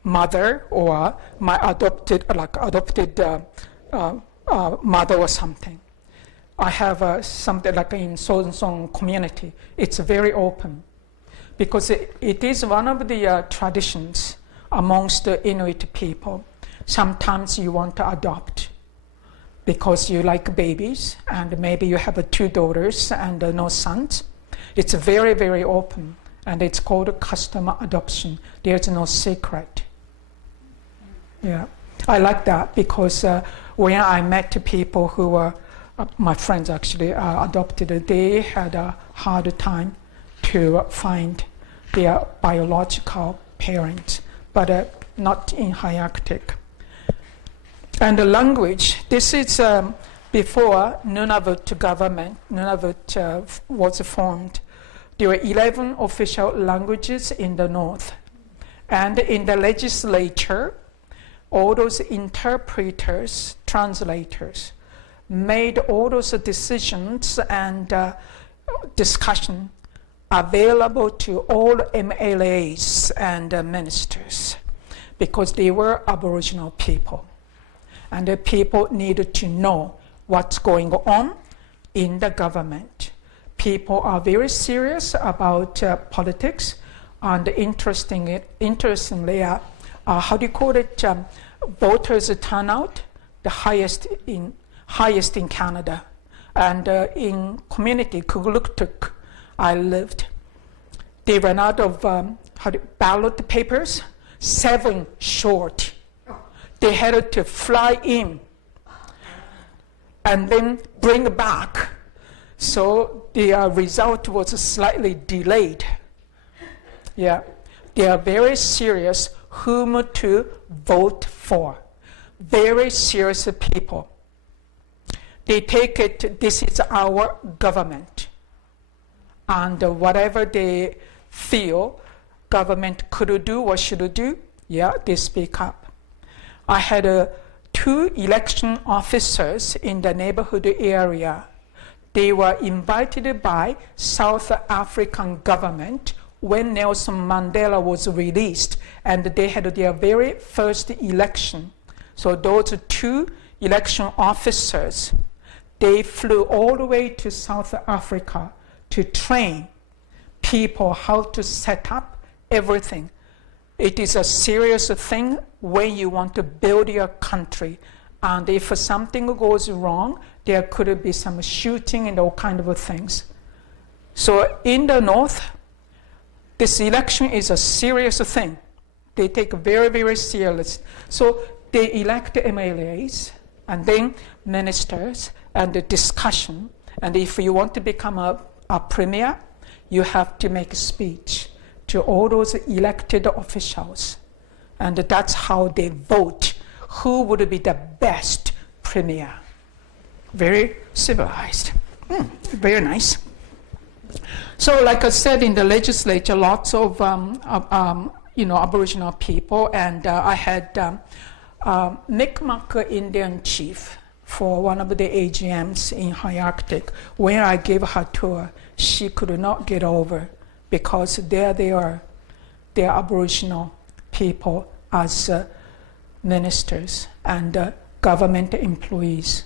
mother or my adopted mother or something." I have something like in so-and-so community. It's very open because it is one of the traditions amongst the Inuit people. Sometimes you want to adopt because you like babies and maybe you have 2 daughters and no sons. It's very, very open and it's called custom adoption. There's no secret. Yeah, I like that because when I met people who were, my friends actually adopted, they had a hard time to find their biological parents, but not in high Arctic. And the language, this is before Nunavut government, Nunavut was formed. There were 11 official languages in the north. And in the legislature, all those interpreters, translators, made all those decisions and discussion available to all MLAs and ministers because they were Aboriginal people. And the people needed to know what's going on in the government. People are very serious about politics, and interestingly, how do you call it? Voters turnout, the highest in Canada. And in community, Kugluktuk, I lived, they ran out of ballot papers, 7 short. They had to fly in and then bring back. So the result was slightly delayed. Yeah, they are very serious whom to vote for. Very serious people. They take it, this is our government. And whatever they feel government could do or should do, yeah, they speak up. I had 2 election officers in the neighborhood area. They were invited by South African government when Nelson Mandela was released, and they had their very first election. So those 2 election officers, they flew all the way to South Africa to train people how to set up everything. It is a serious thing when you want to build your country. And if something goes wrong, there could be some shooting and all kind of things. So in the north, this election is a serious thing. They take very, very serious. So they elect MLAs and then ministers and the discussion. And if you want to become a premier, you have to make a speech to all those elected officials. And that's how they vote who would be the best premier. Very civilized. Very nice. So like I said, in the legislature, lots of Aboriginal people, and I had Mi'kmaq Indian chief for one of the AGMs in High Arctic. When I gave her tour, she could not get over because there they are, they're Aboriginal people as ministers and government employees.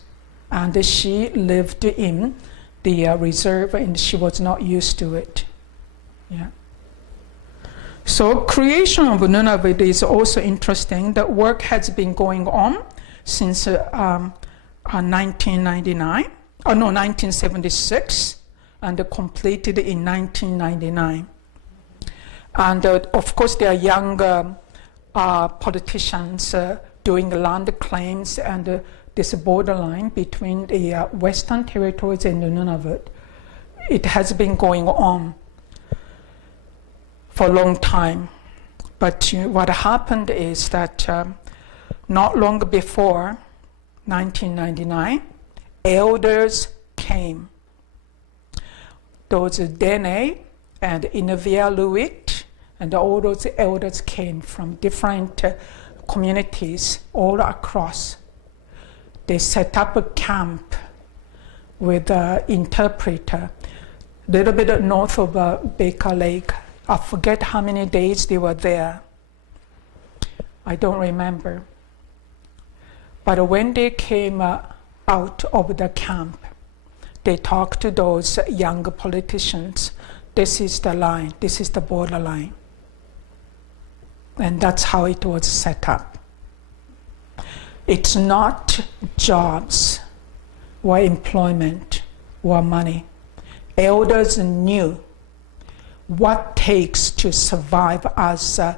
And she lived in the reserve and she was not used to it. Yeah. So creation of Nunavut is also interesting. The work has been going on since 1976 and completed in 1999. And of course there are young politicians doing land claims and this borderline between the Western Territories and the Nunavut. It has been going on for a long time. But what happened is that not long before 1999, elders came. Those Dene and Inuvialuit and all those elders came from different communities all across. They set up a camp with an interpreter a little bit north of Baker Lake. I forget how many days they were there. I don't remember. But when they came out of the camp, they talk to those young politicians. This is the line, this is the borderline. And that's how it was set up. It's not jobs or employment or money. Elders knew what takes to survive as a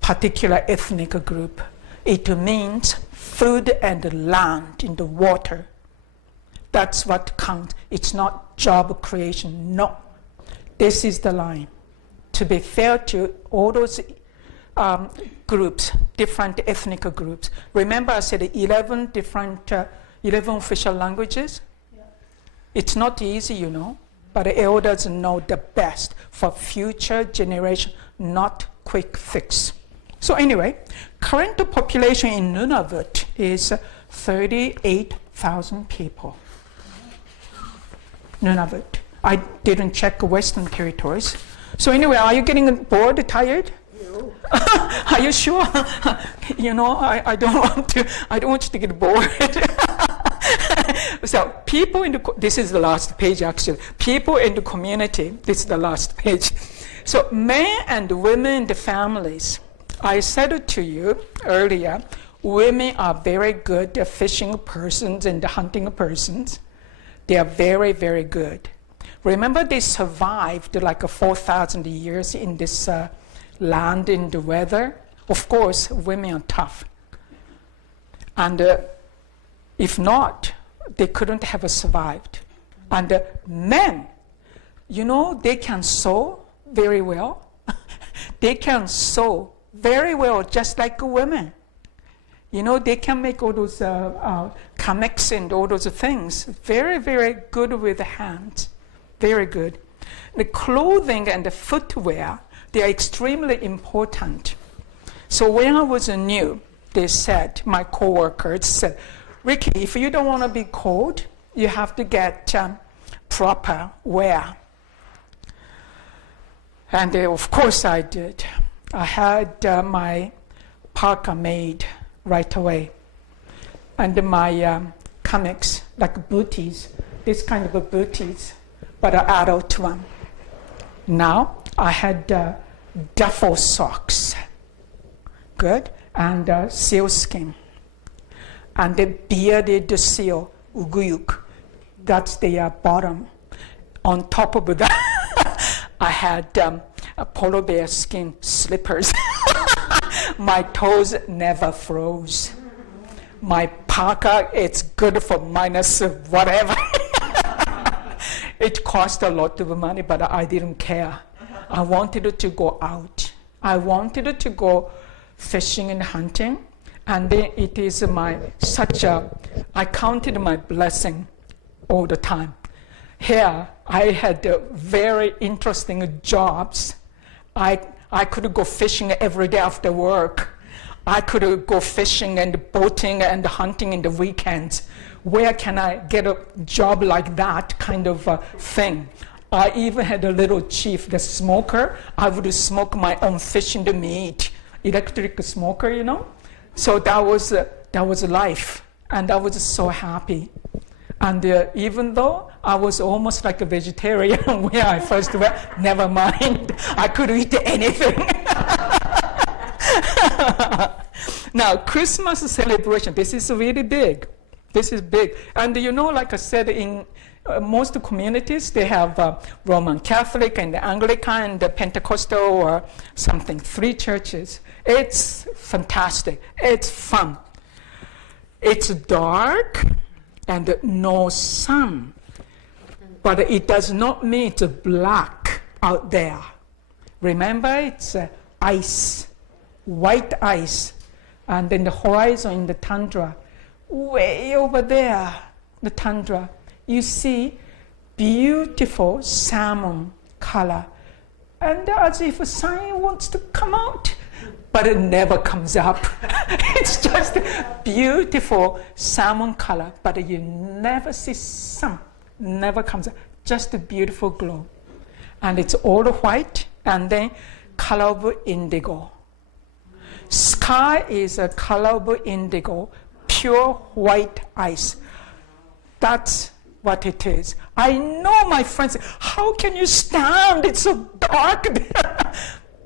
particular ethnic group. It means food and land and water. That's what counts. It's not job creation. No. This is the line. To be fair to all those groups, different ethnic groups. Remember I said 11 official languages? Yeah. It's not easy, you know, but the elders know the best for future generation, not quick fix. So anyway, current population in Nunavut is 38,000 people. Nunavut. I didn't check Western Territories. So anyway, are you getting bored, tired? No. Are you sure? You know, I don't want you to get bored. So people in this is the last page actually. People in the community, this is the last page. So men and women in the families. I said to you earlier, women are very good at fishing persons and hunting persons. They are very, very good. Remember, they survived like 4,000 years in this land, in the weather. Of course, women are tough. And if not, they couldn't have survived. And men, you know, they can sew very well. They can sew very well, just like women. You know, they can make all those kamex and all those things. Very, very good with the hands. Very good. The clothing and the footwear, they are extremely important. So when I was new, they said, my coworkers said, Riki, if you don't want to be cold, you have to get proper wear. And of course I did. I had my parka made right away. And my comics, like booties, this kind of booties, but an adult one. Now I had duffel socks, good, and sealskin. And the bearded seal, uguyuk, that's the bottom. On top of that, I had polar bear skin slippers. My toes never froze. My parka, it's good for minus whatever. It cost a lot of money, but I didn't care. I wanted to go out. I wanted to go fishing and hunting. And then it is I counted my blessing all the time. Here, I had very interesting jobs. I could go fishing every day after work. I could go fishing and boating and hunting in the weekends. Where can I get a job like that kind of thing? I even had a little chief, the smoker. I would smoke my own fish and meat, electric smoker, you know. So that was life, and I was so happy. And even though I was almost like a vegetarian when I first went, never mind, I could eat anything. Now, Christmas celebration, this is really big. This is big. And you know, like I said, in most communities, they have Roman Catholic and Anglican and Pentecostal or something, 3 churches. It's fantastic. It's fun. It's dark and no sun. But it does not mean it's black out there. Remember, it's ice, white ice. And then the horizon in the tundra, way over there, the tundra, you see beautiful salmon color. And as if a sun wants to come out, but it never comes up. It's just beautiful salmon color, but you never see sun, never comes up. Just a beautiful glow. And it's all white, and then color of indigo. Sky is a color of indigo, pure white ice. That's what it is. I know my friends, how can you stand? It's so dark there.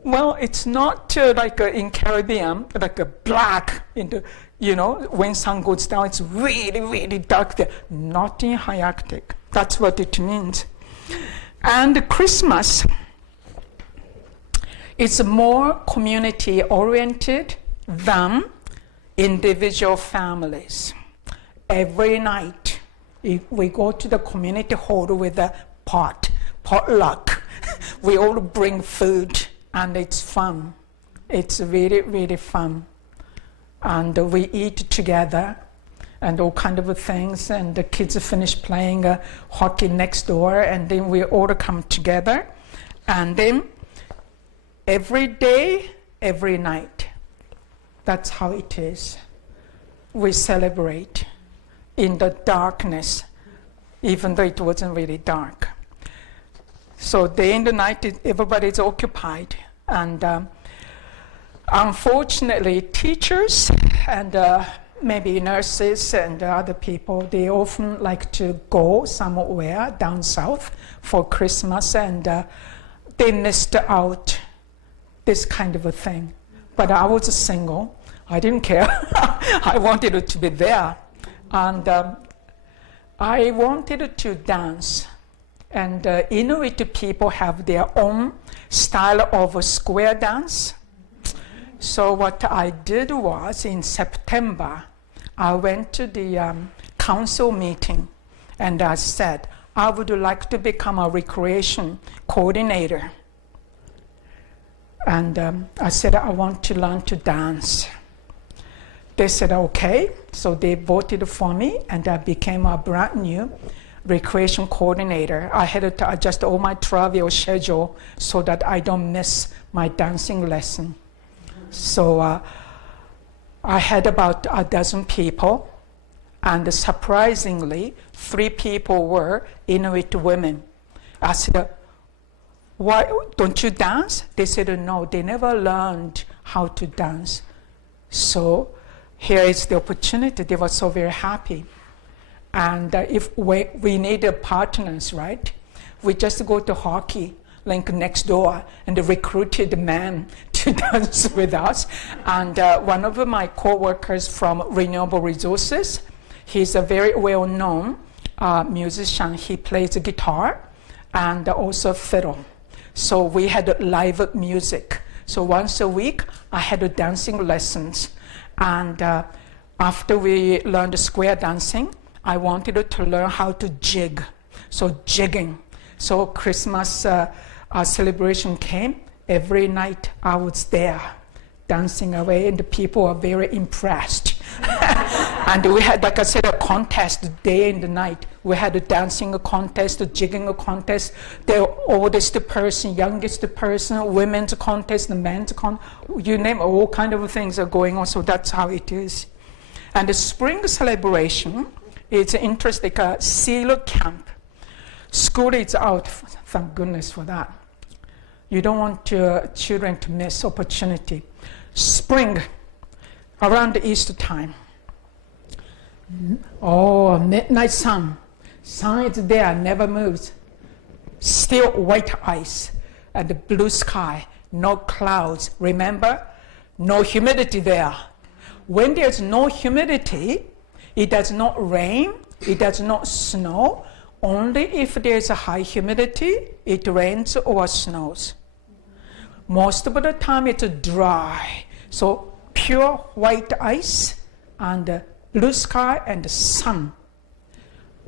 Well, it's not like in Caribbean, like a black, when sun goes down, it's really, really dark there. Not in high Arctic. That's what it means. And Christmas, it's more community-oriented than individual families. Every night, we go to the community hall with a potluck. We all bring food, and it's fun. It's really, really fun. And we eat together, and all kind of things, and the kids finish playing hockey next door, and then we all come together. And then every day, every night, that's how it is. We celebrate in the darkness, even though it wasn't really dark. So day and the night, everybody's occupied. And unfortunately, teachers and maybe nurses and other people, they often like to go somewhere down south for Christmas, and they missed out this kind of a thing. But I was single. I didn't care. I wanted it to be there. And I wanted to dance. And Inuit people have their own style of a square dance. So what I did was, in September, I went to the council meeting, and I said, I would like to become a recreation coordinator. And I said, I want to learn to dance. They said, okay. So they voted for me, and I became a brand new recreation coordinator. I had to adjust all my travel schedule so that I don't miss my dancing lesson. So I had about a dozen people, and surprisingly, 3 people were Inuit women. I said, why don't you dance? They said, no, they never learned how to dance. So here is the opportunity. They were so very happy. And if we need partners, right? We just go to hockey link next door and recruited men to dance with us. And one of my co-workers from Renewable Resources, he's a very well-known musician. He plays guitar and also fiddle. So we had live music. So once a week, I had dancing lessons. And after we learned square dancing, I wanted to learn how to jig. So jigging. So Christmas celebration came. Every night I was there dancing away, and the people were very impressed. And we had, like I said, a contest day and night. We had a dancing contest, a jigging contest, the oldest person, youngest person, women's contest, the men's contest, you name it, all kind of things are going on. So that's how it is. And the spring celebration, it's interesting, like a SEAL camp. School is out, thank goodness for that. You don't want your children to miss opportunity. Spring, around the Easter time. Oh, midnight sun. Sun is there, never moves. Still white ice and the blue sky, no clouds. Remember, no humidity there. When there's no humidity, it does not rain, it does not snow. Only if there's a high humidity, it rains or snows. Most of the time it's dry. So pure white ice and blue sky and the sun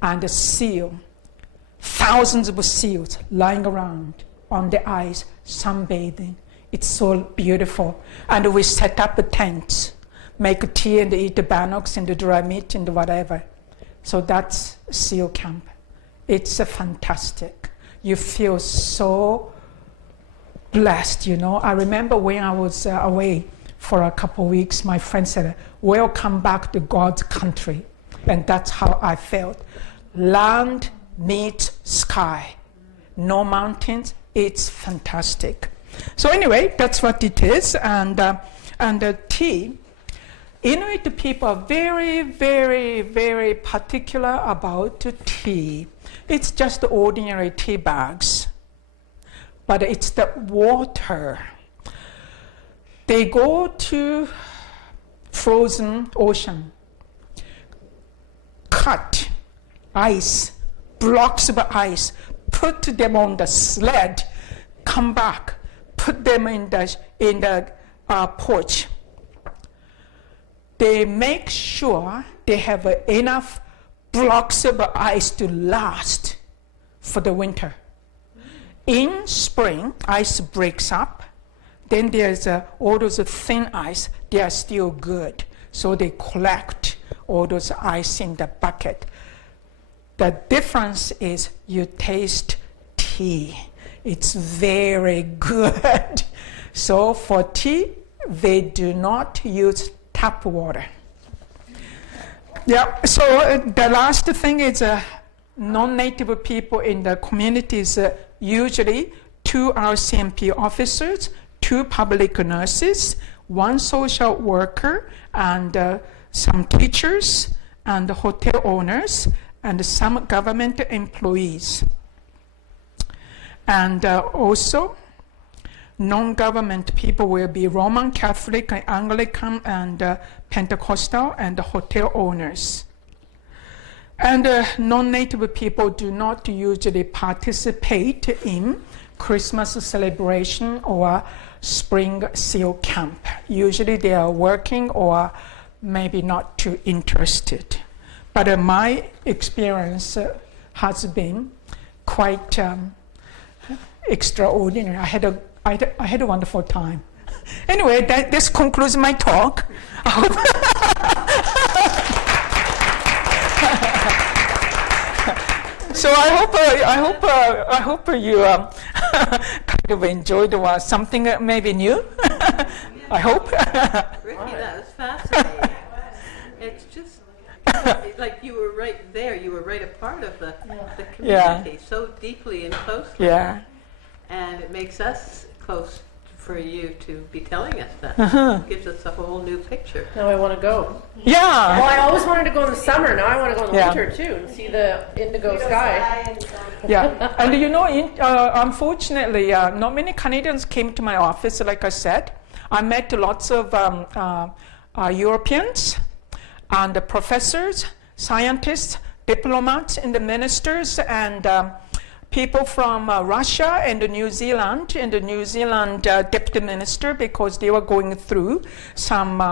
and the seal. Thousands of seals lying around on the ice, sunbathing. It's so beautiful. And we set up tents, make tea and eat the bannocks and the dry meat and whatever. So that's SEAL camp. It's fantastic. You feel so blessed, you know. I remember when I was away for a couple of weeks, my friend said, welcome back to God's country. And that's how I felt. Land meets sky. No mountains, it's fantastic. So anyway, that's what it is. And tea, Inuit people are very, very, very particular about tea. It's just ordinary tea bags, but it's the water. They go to frozen ocean, cut ice, blocks of ice, put them on the sled, come back, put them in the porch. They make sure they have enough blocks of ice to last for the winter. In spring, ice breaks up. Then there's all those thin ice. They are still good. So they collect all those ice in the bucket. The difference is you taste tea. It's very good. So for tea, they do not use tap water. Yeah, so the last thing is non-native people in the communities, usually 2 RCMP officers, 2 public nurses, 1 social worker, and some teachers, and hotel owners, and some government employees. And also, non-government people will be Roman Catholic, Anglican, and Pentecostal, and hotel owners. And non-native people do not usually participate in Christmas celebration or spring seal camp. Usually they are working or maybe not too interested. But my experience has been quite extraordinary. I had a wonderful time. Anyway, this concludes my talk. So I hope you kind of enjoyed something maybe new. I hope. Riki, that was fascinating. It's just like you were right there. You were right a part of the community so deeply and closely. Yeah. And it makes us close for you to be telling us that. It gives us a whole new picture. Now I want to go. Yeah. Well, I always wanted to go in the summer. Now I want to go in the Yeah. winter too and see the indigo sky. Yeah, and you know, unfortunately, not many Canadians came to my office, like I said. I met lots of Europeans and professors, scientists, diplomats, and the ministers, and people from Russia and New Zealand, and the New Zealand deputy minister, because they were going through some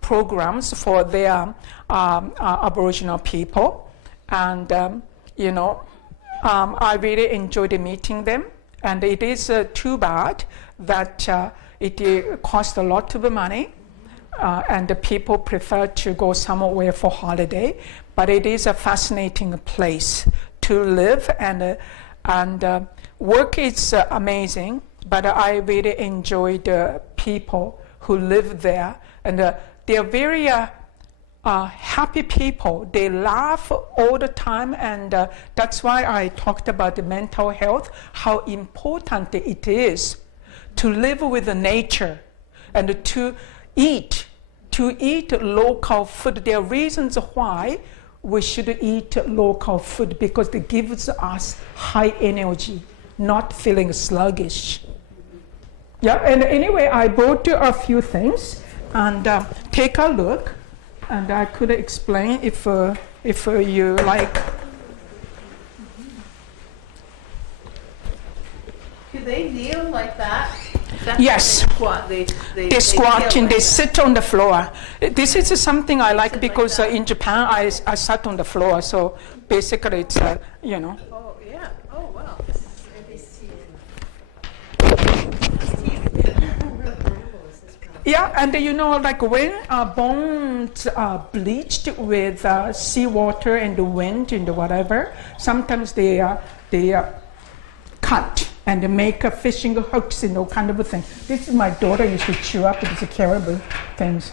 programs for their Aboriginal people. And, you know, I really enjoyed meeting them. And it is too bad that it costs a lot of money, and the people prefer to go somewhere for holiday. But it is a fascinating place to live, and work is amazing, but I really enjoy the people who live there, and they are very happy people. They laugh all the time, and that's why I talked about the mental health, how important it is to live with the nature and to eat local food. There are reasons why we should eat local food, because it gives us high energy, not feeling sluggish. Yeah, and anyway, I brought you a few things, and take a look, and I could explain if you like. Do they kneel like that? Yes. They squat and they like sit on the floor. This is something I like because in Japan I sat on the floor. So basically it's, you know. Oh, yeah. Oh, wow. Yeah, and you know, like when bones are bleached with seawater and the wind and whatever, sometimes they cut and make fishing hooks and all kind of thing. This is my daughter used to chew up these caribou things.